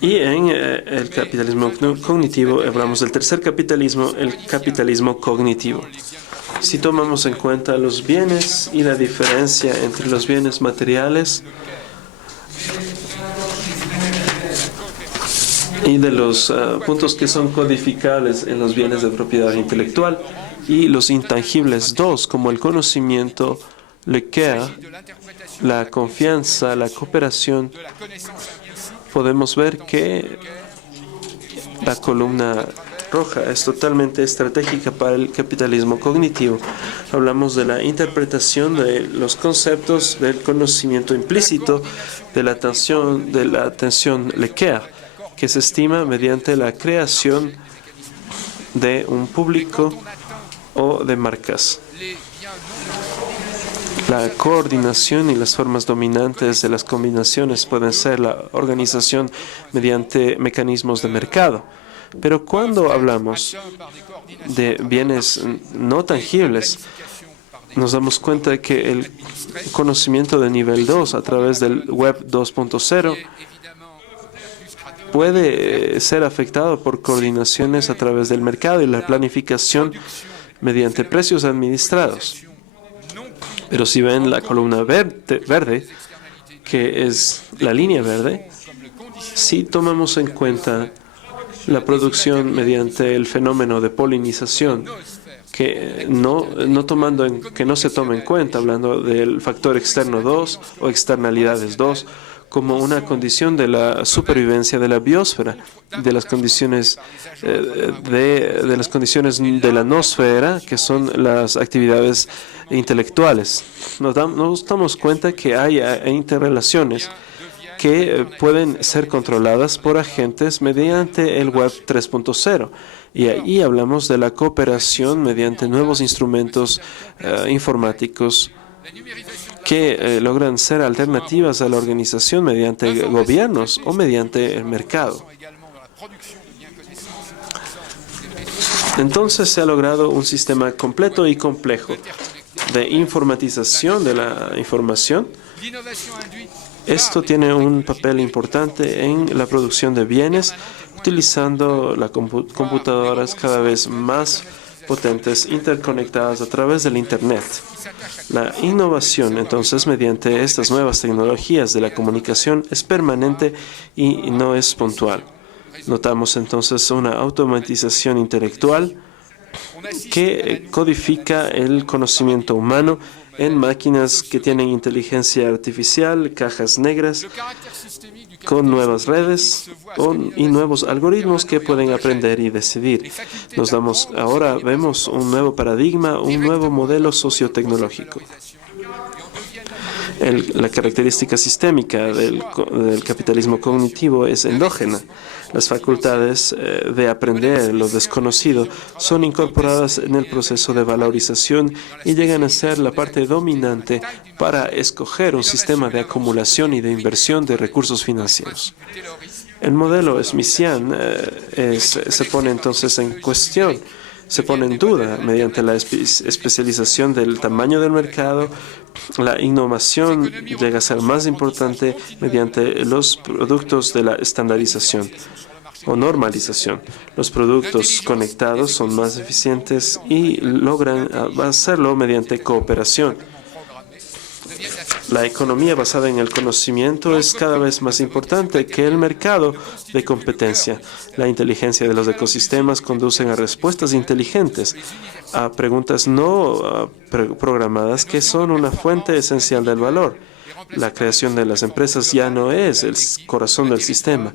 Y en el capitalismo cognitivo hablamos del tercer capitalismo, el capitalismo cognitivo. Si tomamos en cuenta los bienes y la diferencia entre los bienes materiales y de los puntos que son codificables en los bienes de propiedad intelectual y los intangibles dos, como el conocimiento, le care, la confianza, la cooperación, podemos ver que la columna roja es totalmente estratégica para el capitalismo cognitivo. Hablamos de la interpretación de los conceptos del conocimiento implícito, de la atención le care, que se estima mediante la creación de un público o de marcas. La coordinación y las formas dominantes de las combinaciones pueden ser la organización mediante mecanismos de mercado. Pero cuando hablamos de bienes no tangibles, nos damos cuenta de que el conocimiento de nivel 2 a través del Web 2.0 puede ser afectado por coordinaciones a través del mercado y la planificación mediante precios administrados. Pero si ven la columna verde, que es la línea verde, si tomamos en cuenta la producción mediante el fenómeno de polinización, que no se toma en cuenta, hablando del factor externo 2 o externalidades 2, como una condición de la supervivencia de la biosfera, de las condiciones de la nosfera, que son las actividades intelectuales. Nos damos cuenta que hay interrelaciones que pueden ser controladas por agentes mediante el Web 3.0. Y ahí hablamos de la cooperación mediante nuevos instrumentos informáticos que logran ser alternativas a la organización mediante gobiernos o mediante el mercado. Entonces se ha logrado un sistema completo y complejo de informatización de la información. Esto tiene un papel importante en la producción de bienes, utilizando las computadoras cada vez más potentes interconectadas a través del Internet. La innovación, entonces, mediante estas nuevas tecnologías de la comunicación es permanente y no es puntual. Notamos entonces una automatización intelectual que codifica el conocimiento humano en máquinas que tienen inteligencia artificial, cajas negras, con nuevas redes y nuevos algoritmos que pueden aprender y decidir. Ahora vemos un nuevo paradigma, un nuevo modelo sociotecnológico. La característica sistémica del capitalismo cognitivo es endógena. Las facultades de aprender lo desconocido son incorporadas en el proceso de valorización y llegan a ser la parte dominante para escoger un sistema de acumulación y de inversión de recursos financieros. El modelo smithiano se pone entonces en cuestión. Se pone en duda mediante la especialización del tamaño del mercado. La innovación llega a ser más importante mediante los productos de la estandarización o normalización. Los productos conectados son más eficientes y logran hacerlo mediante cooperación. La economía basada en el conocimiento es cada vez más importante que el mercado de competencia. La inteligencia de los ecosistemas conducen a respuestas inteligentes, a preguntas no programadas que son una fuente esencial del valor. La creación de las empresas ya no es el corazón del sistema.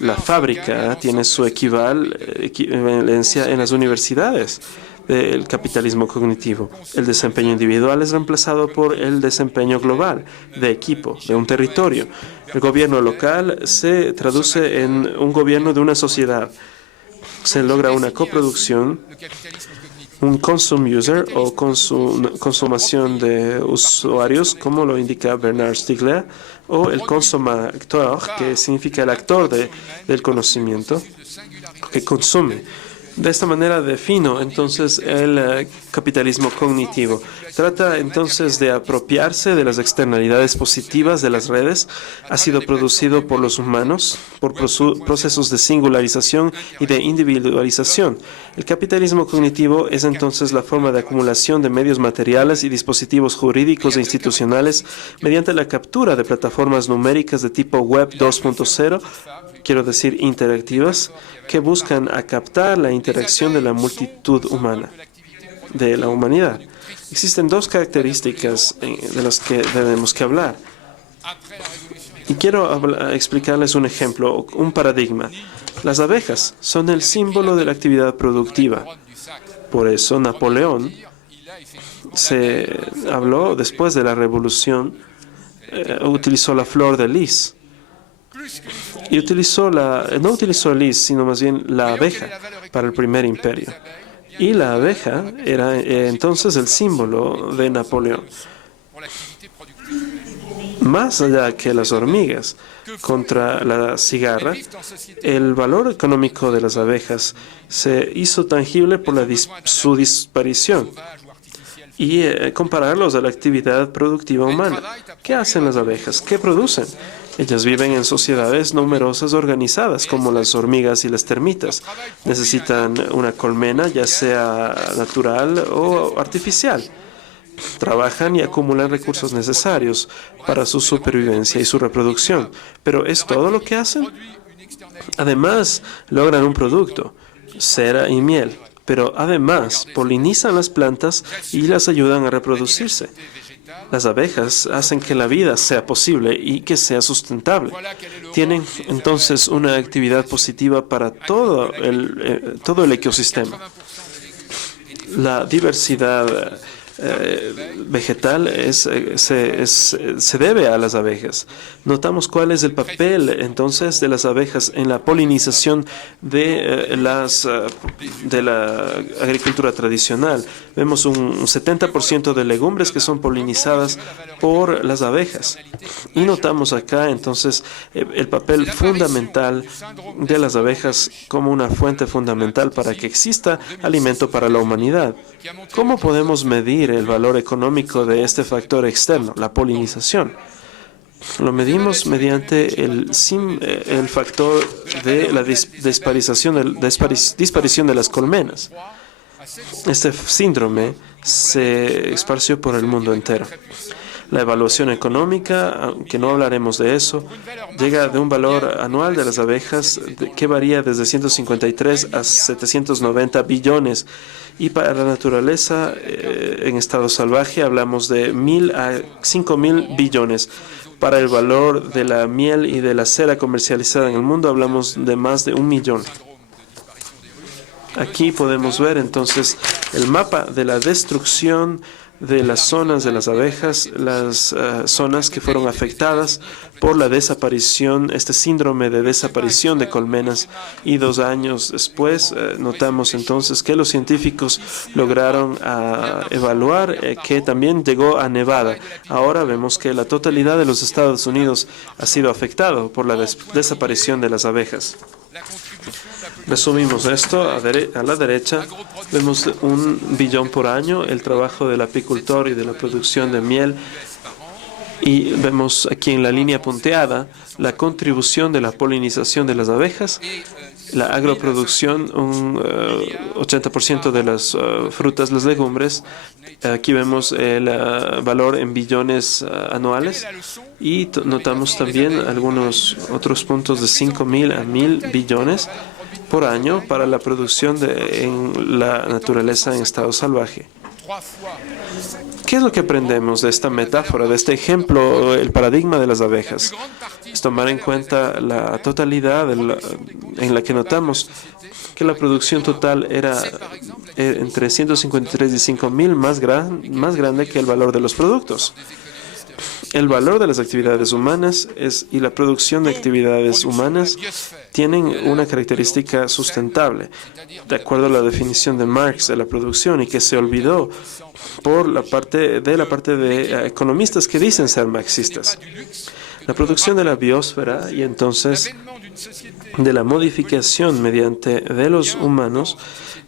La fábrica tiene su equivalencia en las universidades del capitalismo cognitivo. El desempeño individual es reemplazado por el desempeño global, de equipo, de un territorio. El gobierno local se traduce en un gobierno de una sociedad. se logra una coproducción, un consume user o consumación de usuarios, como lo indica Bernard Stiegler, o el consommateur, que significa el actor del conocimiento, que consume. De esta manera defino entonces el capitalismo cognitivo. Trata entonces de apropiarse de las externalidades positivas de las redes. Ha sido producido por los humanos, por procesos de singularización y de individualización. El capitalismo cognitivo es entonces la forma de acumulación de medios materiales y dispositivos jurídicos e institucionales mediante la captura de plataformas numéricas de tipo Web 2.0, quiero decir interactivas, que buscan a captar la interacción de la multitud humana, de la humanidad. Existen dos características de las que debemos que hablar. Y quiero explicarles un ejemplo, un paradigma. Las abejas son el símbolo de la actividad productiva. Por eso Napoleón se habló después de la revolución, utilizó la flor de lis. Y no utilizó el lis, sino más bien la abeja para el primer imperio. Y la abeja era entonces el símbolo de Napoleón. Más allá que las hormigas contra la cigarra, el valor económico de las abejas se hizo tangible por su disparición. Y compararlos a la actividad productiva humana. ¿Qué hacen las abejas? ¿Qué producen? Ellas viven en sociedades numerosas organizadas, como las hormigas y las termitas. Necesitan una colmena, ya sea natural o artificial. Trabajan y acumulan recursos necesarios para su supervivencia y su reproducción. ¿Pero es todo lo que hacen? Además, logran un producto, cera y miel. Pero además polinizan las plantas y las ayudan a reproducirse. Las abejas hacen que la vida sea posible y que sea sustentable. Tienen entonces una actividad positiva para todo el ecosistema. La diversidad vegetal se debe a las abejas. Notamos cuál es el papel entonces de las abejas en la polinización de la agricultura tradicional. Vemos un 70% de legumbres que son polinizadas por las abejas. Y notamos acá entonces el papel fundamental de las abejas como una fuente fundamental para que exista alimento para la humanidad. ¿Cómo podemos medir el valor económico de este factor externo, la polinización? Lo medimos mediante el factor de la disparición de las colmenas. Este síndrome se esparció por el mundo entero. La evaluación económica, aunque no hablaremos de eso, llega de un valor anual de las abejas que varía desde 153 a 790 billones. Y para la naturaleza en estado salvaje hablamos de 1.000 a 5.000 billones. Para el valor de la miel y de la cera comercializada en el mundo hablamos de más de 1 millón. Aquí podemos ver entonces el mapa de la destrucción de las zonas de las abejas, las zonas que fueron afectadas por la desaparición, este síndrome de desaparición de colmenas, y 2 años después notamos entonces que los científicos lograron evaluar que también llegó a Nevada. Ahora vemos que la totalidad de los Estados Unidos ha sido afectado por la desaparición de las abejas. Resumimos esto, a la derecha vemos 1 billón por año, el trabajo del apicultor y de la producción de miel, y vemos aquí en la línea punteada la contribución de la polinización de las abejas, la agroproducción, un 80% de las frutas, las legumbres. Aquí vemos el valor en billones anuales, y notamos también algunos otros puntos de 5.000 a 1.000 billones por año para la producción en la naturaleza en estado salvaje. ¿Qué es lo que aprendemos de esta metáfora, de este ejemplo, el paradigma de las abejas? Es tomar en cuenta la totalidad en la que notamos que la producción total era entre 153 y 5.000 más grande que el valor de los productos. El valor de las actividades humanas y la producción de actividades humanas tienen una característica sustentable, de acuerdo a la definición de Marx de la producción, y que se olvidó por la parte de economistas que dicen ser marxistas. La producción de la biosfera y entonces de la modificación mediante de los humanos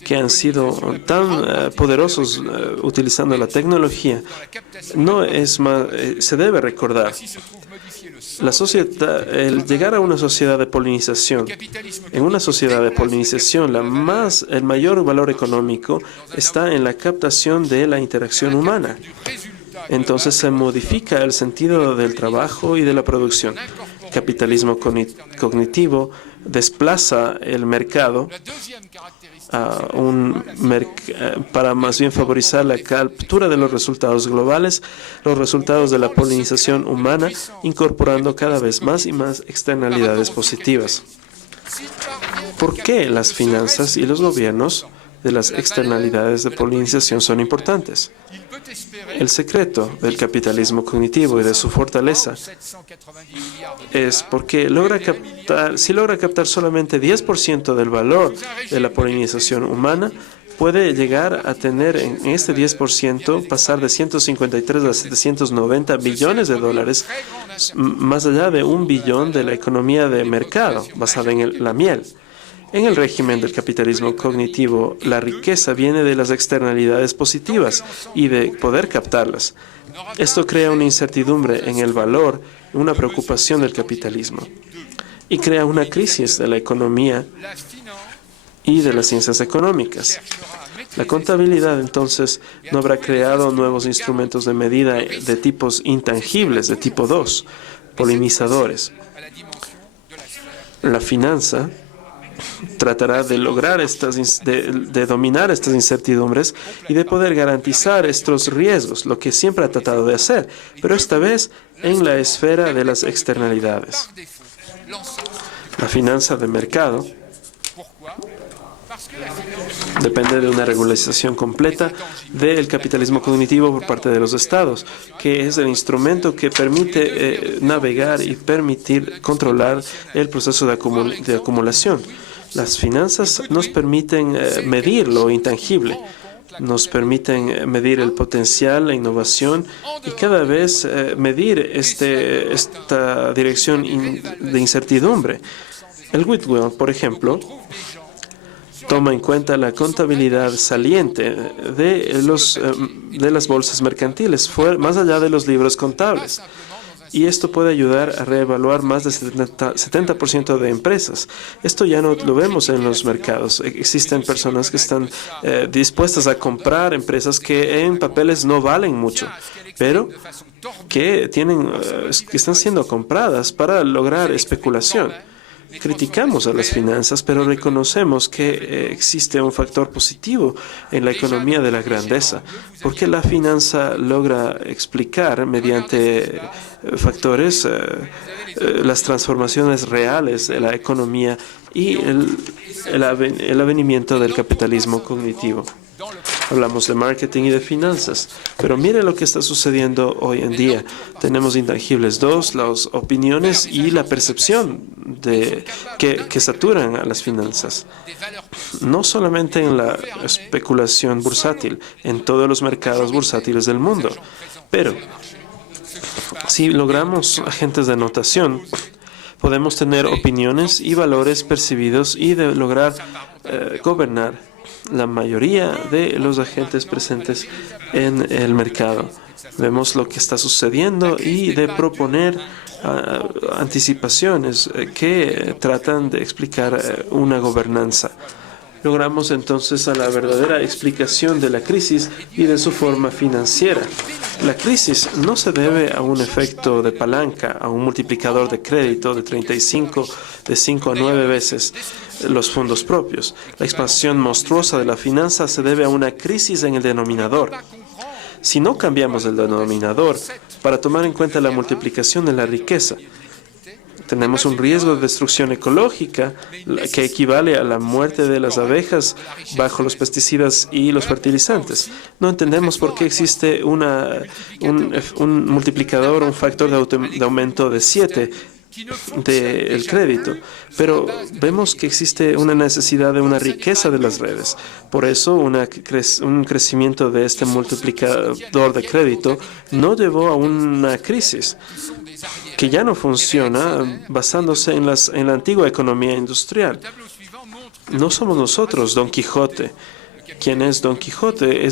que han sido tan poderosos utilizando la tecnología, no es más, se debe recordar. La sociedad, el llegar a una sociedad de polinización, en una sociedad de polinización, el mayor valor económico está en la captación de la interacción humana. Entonces se modifica el sentido del trabajo y de la producción. Capitalismo cognitivo desplaza el mercado para más bien favorizar la captura de los resultados globales, los resultados de la polinización humana, incorporando cada vez más y más externalidades positivas. ¿Por qué las finanzas y los gobiernos de las externalidades de polinización son importantes? El secreto del capitalismo cognitivo y de su fortaleza es porque si logra captar solamente 10% del valor de la polinización humana, puede llegar a tener en este 10% pasar de 153 a 790 billones de dólares, más allá de 1 billón de la economía de mercado basada en la miel. En el régimen del capitalismo cognitivo, la riqueza viene de las externalidades positivas y de poder captarlas. Esto crea una incertidumbre en el valor, una preocupación del capitalismo, y crea una crisis de la economía y de las ciencias económicas. La contabilidad, entonces, no habrá creado nuevos instrumentos de medida de tipos intangibles, de tipo 2, polinizadores. La finanza tratará de lograr de dominar estas incertidumbres y de poder garantizar estos riesgos, lo que siempre ha tratado de hacer, pero esta vez en la esfera de las externalidades. La finanza de mercado depende de una regularización completa del capitalismo cognitivo por parte de los estados, que es el instrumento que permite navegar y permitir controlar el proceso de acumulación. Las finanzas nos permiten medir lo intangible, nos permiten medir el potencial, la innovación y cada vez medir esta dirección de incertidumbre. El Whitwell, por ejemplo, toma en cuenta la contabilidad saliente de las bolsas mercantiles, más allá de los libros contables. Y esto puede ayudar a reevaluar más del 70% de empresas. Esto ya no lo vemos en los mercados. Existen personas que están dispuestas a comprar empresas que en papeles no valen mucho, pero que están siendo compradas para lograr especulación. Criticamos a las finanzas, pero reconocemos que existe un factor positivo en la economía de la grandeza, porque la finanza logra explicar mediante factores las transformaciones reales de la economía y el avenimiento del capitalismo cognitivo. Hablamos de marketing y de finanzas, pero mire lo que está sucediendo hoy en día. Tenemos intangibles 2, las opiniones y la percepción que saturan a las finanzas. No solamente en la especulación bursátil, en todos los mercados bursátiles del mundo, pero si logramos agentes de notación, podemos tener opiniones y valores percibidos y de lograr gobernar la mayoría de los agentes presentes en el mercado. Vemos lo que está sucediendo y de proponer anticipaciones que tratan de explicar una gobernanza. Logramos entonces a la verdadera explicación de la crisis y de su forma financiera. La crisis no se debe a un efecto de palanca, a un multiplicador de crédito de 35, de 5 a 9 veces los fondos propios. La expansión monstruosa de la finanza se debe a una crisis en el denominador. Si no cambiamos el denominador para tomar en cuenta la multiplicación de la riqueza, tenemos un riesgo de destrucción ecológica que equivale a la muerte de las abejas bajo los pesticidas y los fertilizantes. No entendemos por qué existe un multiplicador, un factor de aumento de 7 del crédito, pero vemos que existe una necesidad de una riqueza de las redes. Por eso, un crecimiento de este multiplicador de crédito no llevó a una crisis que ya no funciona basándose en la antigua economía industrial. No somos nosotros Don Quijote. ¿Quién es Don Quijote?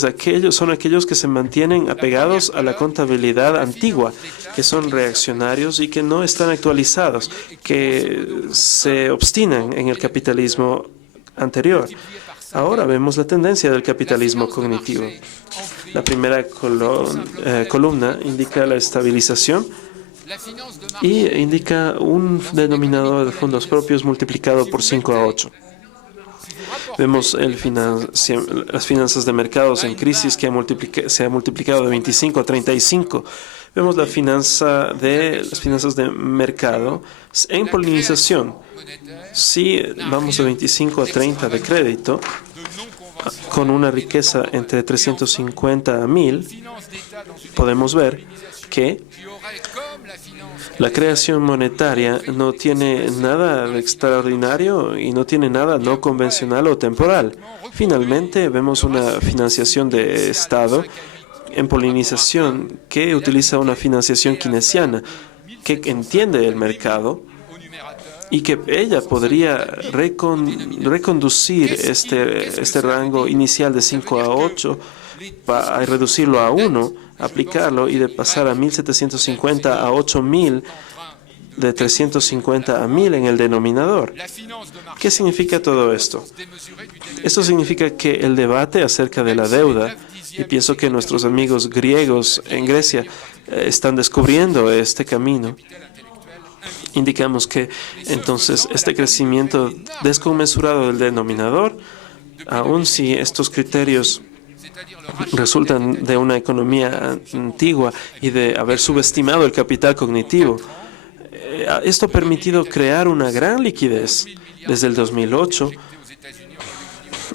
Son aquellos que se mantienen apegados a la contabilidad antigua, que son reaccionarios y que no están actualizados, que se obstinan en el capitalismo anterior. Ahora vemos la tendencia del capitalismo cognitivo. La primera columna indica la estabilización y indica un denominador de fondos propios multiplicado por 5 a 8. Vemos las finanzas de mercados en crisis que se ha multiplicado de 25 a 35. Vemos las finanzas de mercado en polinización. Si vamos de 25 a 30 de crédito, con una riqueza entre 350 a 1000, podemos ver que la creación monetaria no tiene nada de extraordinario y no tiene nada no convencional o temporal. Finalmente, vemos una financiación de Estado en polinización que utiliza una financiación keynesiana que entiende el mercado y que ella podría reconducir este rango inicial de 5 a 8 para reducirlo a 1, aplicarlo y de pasar a 1.750 a 8.000, de 350 a 1.000 en el denominador. ¿Qué significa todo esto? Esto significa que el debate acerca de la deuda, y pienso que nuestros amigos griegos en Grecia están descubriendo este camino, indicamos que entonces este crecimiento desconmensurado del denominador, aun si estos criterios resultan de una economía antigua y de haber subestimado el capital cognitivo, esto ha permitido crear una gran liquidez. Desde el 2008,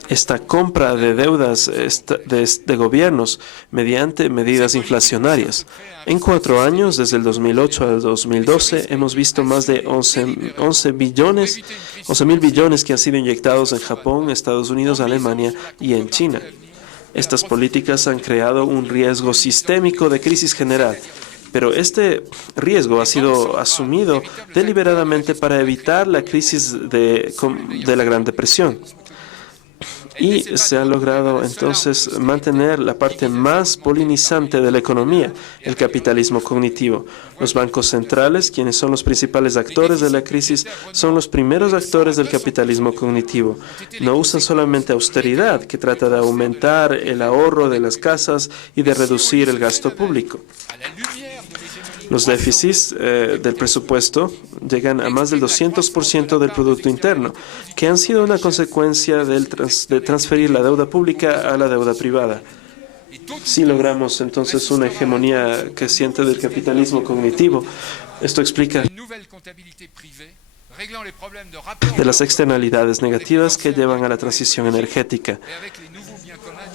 esta compra de deudas de gobiernos mediante medidas inflacionarias. En 4 años, desde el 2008 al 2012, hemos visto más de 11.000 billones que han sido inyectados en Japón, Estados Unidos, Alemania y en China. Estas políticas han creado un riesgo sistémico de crisis general, pero este riesgo ha sido asumido deliberadamente para evitar la crisis de la Gran Depresión. Y se ha logrado entonces mantener la parte más polinizante de la economía, el capitalismo cognitivo. Los bancos centrales, quienes son los principales actores de la crisis, son los primeros actores del capitalismo cognitivo. No usan solamente austeridad, que trata de aumentar el ahorro de las casas y de reducir el gasto público. Los déficits del presupuesto llegan a más del 200% del Producto Interno, que han sido una consecuencia de transferir la deuda pública a la deuda privada. Si logramos entonces una hegemonía creciente del capitalismo cognitivo, esto explica de las externalidades negativas que llevan a la transición energética.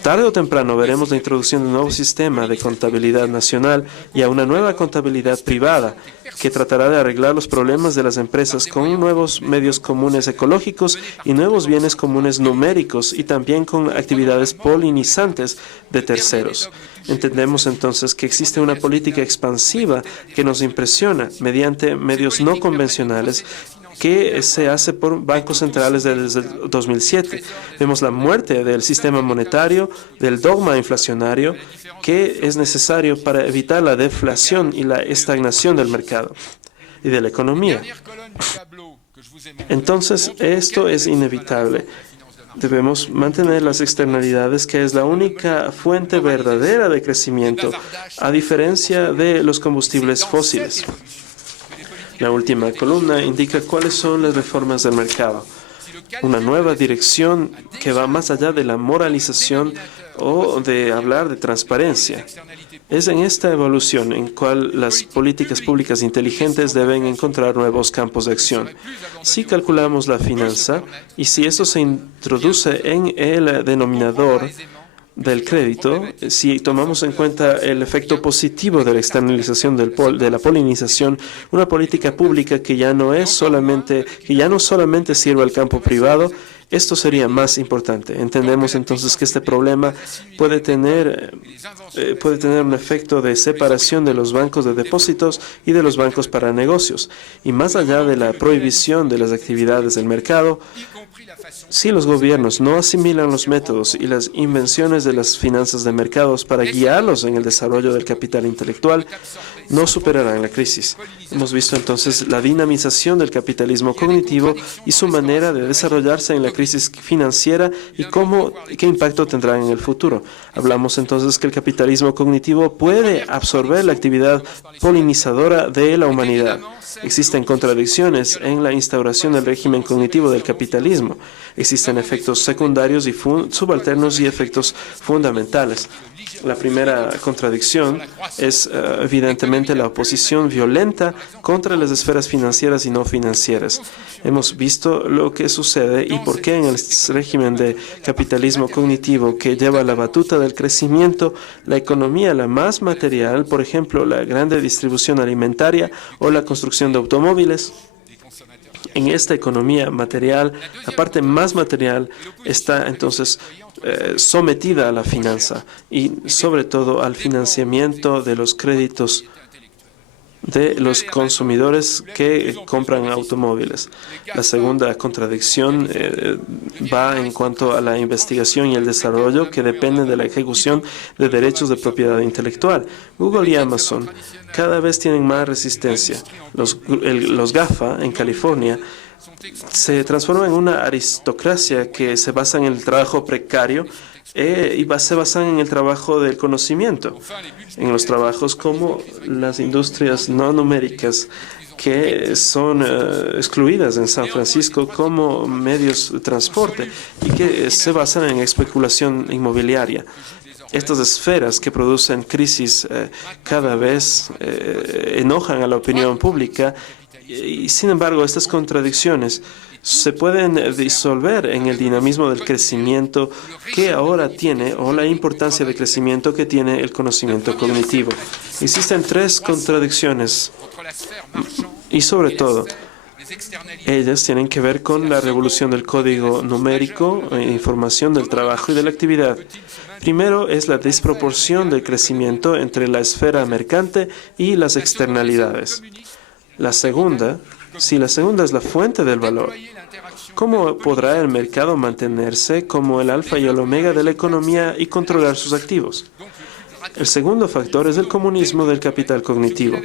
Tarde o temprano veremos la introducción de un nuevo sistema de contabilidad nacional y a una nueva contabilidad privada que tratará de arreglar los problemas de las empresas con nuevos medios comunes ecológicos y nuevos bienes comunes numéricos y también con actividades polinizantes de terceros. Entendemos entonces que existe una política expansiva que nos impresiona mediante medios no convencionales que se hace por bancos centrales desde el 2007. Vemos la muerte del sistema monetario, del dogma inflacionario, que es necesario para evitar la deflación y la estagnación del mercado y de la economía. Entonces, esto es inevitable. Debemos mantener las externalidades, que es la única fuente verdadera de crecimiento, a diferencia de los combustibles fósiles. La última columna indica cuáles son las reformas del mercado. Una nueva dirección que va más allá de la moralización o de hablar de transparencia. Es en esta evolución en cual las políticas públicas inteligentes deben encontrar nuevos campos de acción. Si calculamos la finanza y si eso se introduce en el denominador, del crédito, si tomamos en cuenta el efecto positivo de la externalización de la polinización, una política pública que ya no solamente sirve al campo privado, esto sería más importante. Entendemos entonces que este problema puede tener un efecto de separación de los bancos de depósitos y de los bancos para negocios. Y más allá de la prohibición de las actividades del mercado, si los gobiernos no asimilan los métodos y las invenciones de las finanzas de mercados para guiarlos en el desarrollo del capital intelectual, no superarán la crisis. Hemos visto entonces la dinamización del capitalismo cognitivo y su manera de desarrollarse en la crisis financiera y qué impacto tendrá en el futuro. Hablamos entonces que el capitalismo cognitivo puede absorber la actividad polinizadora de la humanidad. Existen contradicciones en la instauración del régimen cognitivo del capitalismo. Existen efectos secundarios y subalternos y efectos fundamentales. La primera contradicción es evidentemente la oposición violenta contra las esferas financieras y no financieras. Hemos visto lo que sucede y por qué en el régimen de capitalismo cognitivo que lleva la batuta del crecimiento, la economía la más material, por ejemplo, la grande distribución alimentaria o la construcción de automóviles, en esta economía material, la parte más material está entonces sometida a la finanza y sobre todo al financiamiento de los créditos de los consumidores que compran automóviles. La segunda contradicción va en cuanto a la investigación y el desarrollo que dependen de la ejecución de derechos de propiedad intelectual. Google y Amazon cada vez tienen más resistencia. Los GAFA en California se transforman en una aristocracia que se basa en el trabajo precario y se basan en el trabajo del conocimiento, en los trabajos como las industrias no numéricas que son excluidas en San Francisco como medios de transporte y que se basan en especulación inmobiliaria. Estas esferas que producen crisis cada vez enojan a la opinión pública y, sin embargo, estas contradicciones se pueden disolver en el dinamismo del crecimiento que ahora tiene o la importancia de crecimiento que tiene el conocimiento cognitivo. Existen tres contradicciones y, sobre todo, ellas tienen que ver con la revolución del código numérico, información del trabajo y de la actividad. Primero es la desproporción del crecimiento entre la esfera mercante y las externalidades. Si la segunda es la fuente del valor, ¿cómo podrá el mercado mantenerse como el alfa y el omega de la economía y controlar sus activos? El segundo factor es el comunismo del capital cognitivo.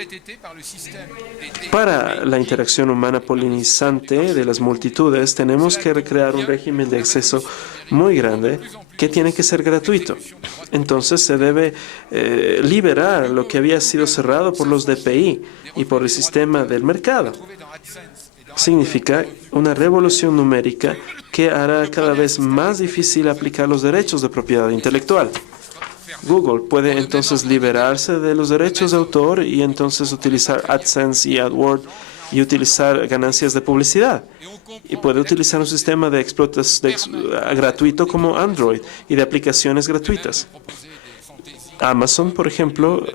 Para la interacción humana polinizante de las multitudes, tenemos que recrear un régimen de acceso muy grande que tiene que ser gratuito. Entonces se debe liberar lo que había sido cerrado por los DPI y por el sistema del mercado. Significa una revolución numérica que hará cada vez más difícil aplicar los derechos de propiedad intelectual. Google puede entonces liberarse de los derechos de autor y entonces utilizar AdSense y AdWords y utilizar ganancias de publicidad. Y puede utilizar un sistema de gratuito como Android y de aplicaciones gratuitas. Amazon, por ejemplo,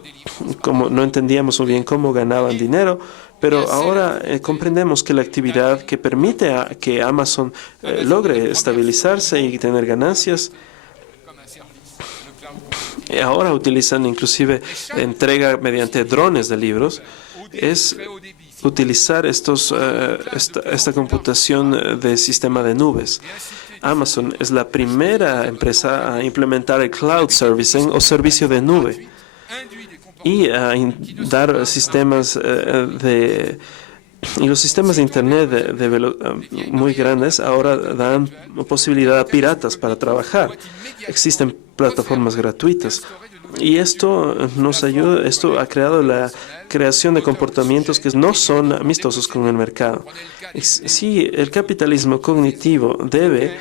como no entendíamos muy bien cómo ganaban dinero, pero ahora comprendemos que la actividad que permite que Amazon logre estabilizarse y tener ganancias, ahora utilizan inclusive entrega mediante drones de libros, es utilizar esta computación de sistema de nubes. Amazon es la primera empresa a implementar el cloud servicing o servicio de nube y a dar sistemas y los sistemas de Internet muy grandes ahora dan posibilidad a piratas para trabajar. Existen plataformas gratuitas. Y esto nos ayuda, esto ha creado la creación de comportamientos que no son amistosos con el mercado. Sí, el capitalismo cognitivo debe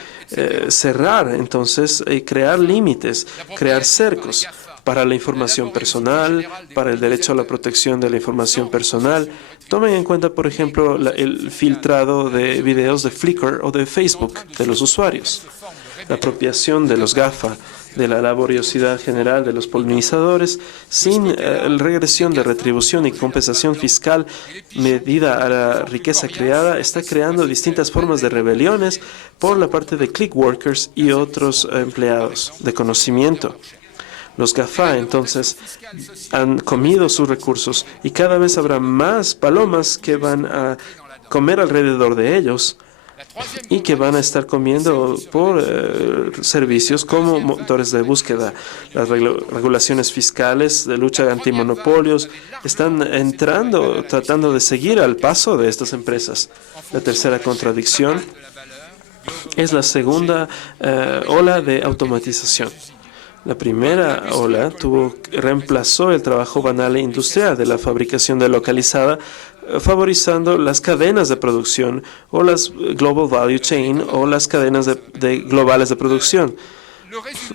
cerrar, entonces, crear límites, crear cercos para la información personal, para el derecho a la protección de la información personal. Tomen en cuenta, por ejemplo, el filtrado de videos de Flickr o de Facebook de los usuarios. La apropiación de los GAFA de la laboriosidad general de los polinizadores, sin regresión de retribución y compensación fiscal medida a la riqueza creada, está creando distintas formas de rebeliones por la parte de click workers y otros empleados de conocimiento. Los GAFA, entonces, han comido sus recursos y cada vez habrá más palomas que van a comer alrededor de ellos y que van a estar comiendo por servicios como motores de búsqueda. Las regulaciones fiscales de lucha antimonopolios están entrando, tratando de seguir al paso de estas empresas. La tercera contradicción es la segunda ola de automatización. La primera ola reemplazó el trabajo banal e industrial de la fabricación delocalizada, favorizando las cadenas de producción o las Global Value Chain o las cadenas globales de producción.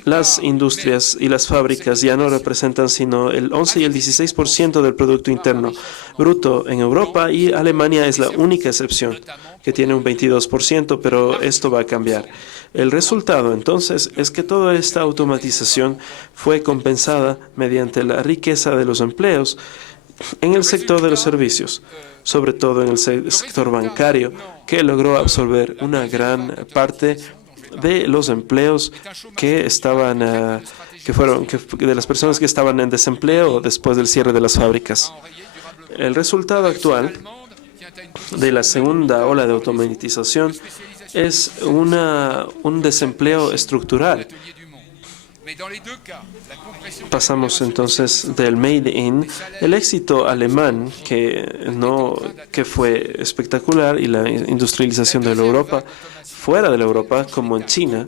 Las industrias y las fábricas ya no representan sino el 11 y el 16% del Producto Interno Bruto en Europa, y Alemania es la única excepción, que tiene un 22%, pero esto va a cambiar. El resultado, entonces, es que toda esta automatización fue compensada mediante la riqueza de los empleos en el sector de los servicios, sobre todo en el sector bancario, que logró absorber una gran parte de los empleos que estaban, de las personas que estaban en desempleo después del cierre de las fábricas. El resultado actual de la segunda ola de automatización es un desempleo estructural. Pasamos entonces del Made in, el éxito alemán que fue espectacular, y la industrialización de la Europa, fuera de la Europa, como en China.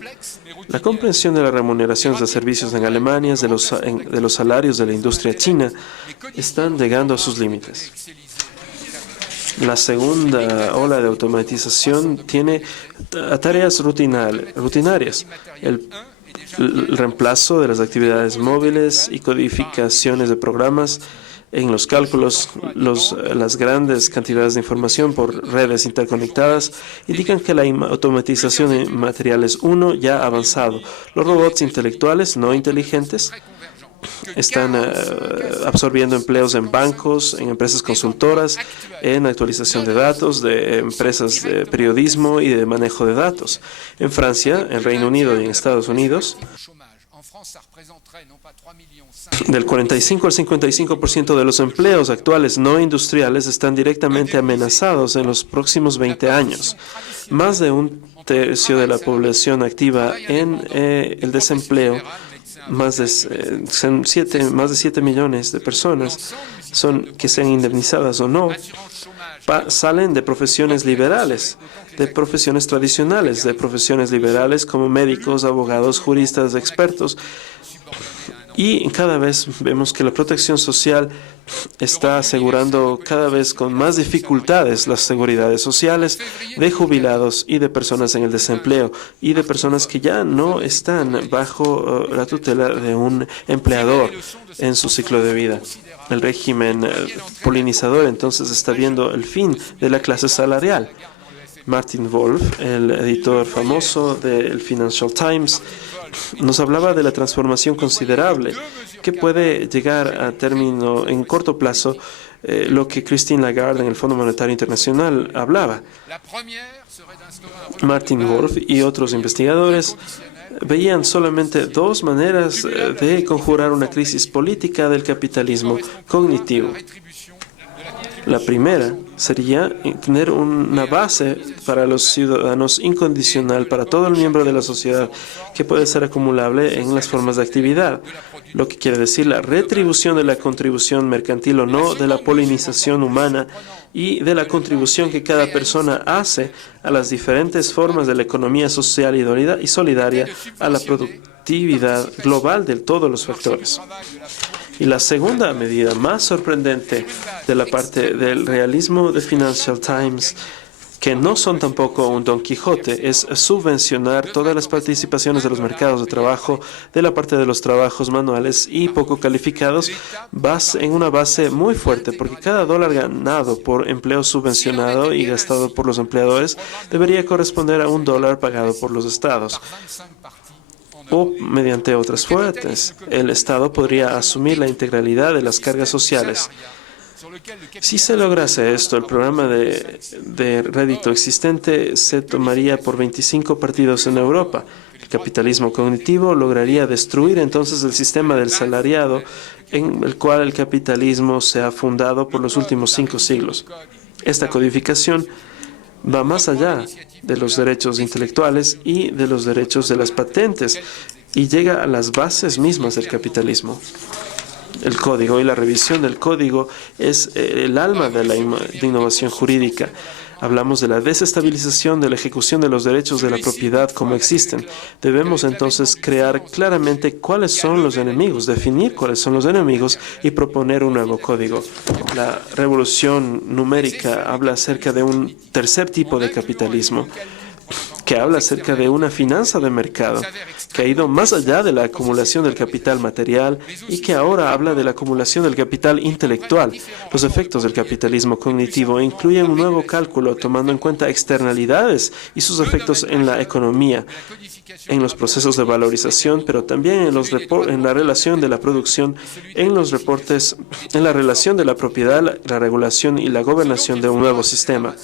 La comprensión de las remuneraciones de servicios en Alemania, de los salarios de la industria china, están llegando a sus límites. La segunda ola de automatización tiene tareas rutinarias. El reemplazo de las actividades móviles y codificaciones de programas en los cálculos, las grandes cantidades de información por redes interconectadas indican que la automatización en materiales 1 ya ha avanzado. Los robots intelectuales no inteligentes están absorbiendo empleos en bancos, en empresas consultoras, en actualización de datos, de empresas de periodismo y de manejo de datos. En Francia, en Reino Unido y en Estados Unidos, del 45 al 55% de los empleos actuales no industriales están directamente amenazados en los próximos 20 años. Más de un tercio de la población activa en el desempleo, más de 7 millones de personas que sean indemnizadas o no, salen de profesiones liberales, de profesiones tradicionales, de profesiones liberales como médicos, abogados, juristas, expertos. Y cada vez vemos que la protección social está asegurando cada vez con más dificultades las seguridades sociales de jubilados y de personas en el desempleo y de personas que ya no están bajo la tutela de un empleador en su ciclo de vida. El régimen polinizador entonces está viendo el fin de la clase salarial. Martin Wolf, el editor famoso del Financial Times, nos hablaba de la transformación considerable que puede llegar a término en corto plazo, lo que Christine Lagarde en el Fondo Monetario Internacional hablaba. Martin Wolf y otros investigadores veían solamente dos maneras de conjurar una crisis política del capitalismo cognitivo. La primera sería tener una base para los ciudadanos incondicional para todo el miembro de la sociedad que puede ser acumulable en las formas de actividad, lo que quiere decir la retribución de la contribución mercantil o no, de la polinización humana y de la contribución que cada persona hace a las diferentes formas de la economía social y solidaria, a la productividad global de todos los factores. Y la segunda medida más sorprendente de la parte del realismo de Financial Times, que no son tampoco un Don Quijote, es subvencionar todas las participaciones de los mercados de trabajo, de la parte de los trabajos manuales y poco calificados, en una base muy fuerte, porque cada dólar ganado por empleo subvencionado y gastado por los empleadores debería corresponder a un dólar pagado por los estados. o mediante otras fuentes. El Estado podría asumir la integralidad de las cargas sociales. Si se lograse esto, el programa de rédito existente se tomaría por 25 partidos en Europa. El capitalismo cognitivo lograría destruir entonces el sistema del salariado en el cual el capitalismo se ha fundado por los últimos 5 siglos. Esta codificación va más allá de los derechos intelectuales y de los derechos de las patentes y llega a las bases mismas del capitalismo. El código y la revisión del código es el alma de la innovación jurídica. Hablamos de la desestabilización de la ejecución de los derechos de la propiedad como existen. Debemos entonces crear claramente cuáles son los enemigos, definir cuáles son los enemigos y proponer un nuevo código. La revolución numérica habla acerca de un tercer tipo de capitalismo, que habla acerca de una finanza de mercado, que ha ido más allá de la acumulación del capital material y que ahora habla de la acumulación del capital intelectual. Los efectos del capitalismo cognitivo incluyen un nuevo cálculo tomando en cuenta externalidades y sus efectos en la economía, en los procesos de valorización, pero también en la relación de la producción, en los reportes, en la relación de la propiedad, la regulación y la gobernación de un nuevo sistema.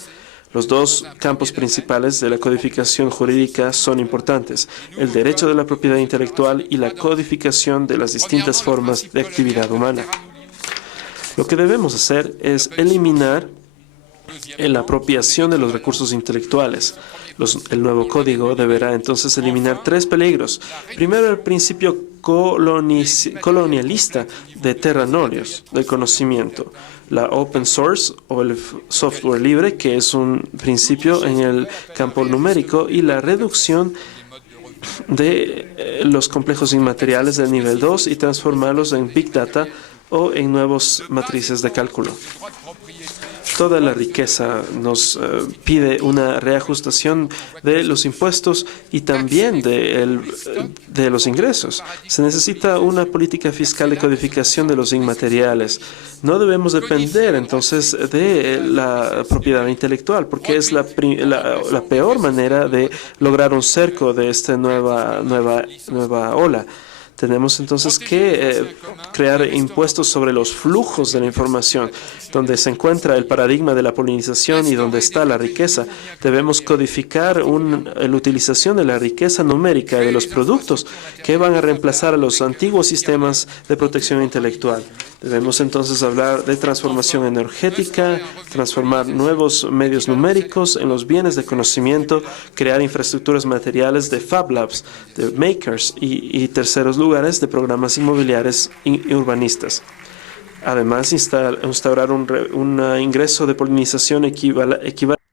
Los dos campos principales de la codificación jurídica son importantes: el derecho de la propiedad intelectual y la codificación de las distintas formas de actividad humana. Lo que debemos hacer es eliminar la apropiación de los recursos intelectuales. El nuevo código deberá entonces eliminar 3 peligros. Primero, el principio colonialista de terra nullius, del conocimiento. La open source o el software libre, que es un principio en el campo numérico, y la reducción de los complejos inmateriales del nivel 2 y transformarlos en Big Data o en nuevas matrices de cálculo. Toda la riqueza nos pide una reajustación de los impuestos y también de los ingresos. Se necesita una política fiscal de codificación de los inmateriales. No debemos depender entonces de la propiedad intelectual, porque es la peor manera de lograr un cerco de esta nueva ola. Tenemos entonces que crear impuestos sobre los flujos de la información, donde se encuentra el paradigma de la polinización y donde está la riqueza. Debemos codificar la utilización de la riqueza numérica y de los productos que van a reemplazar a los antiguos sistemas de protección intelectual. Debemos entonces hablar de transformación energética, transformar nuevos medios numéricos en los bienes de conocimiento, crear infraestructuras materiales de Fab Labs, de makers y terceros lugares de programas inmobiliarios y urbanistas. Además, instaurar un ingreso de polinización equivalente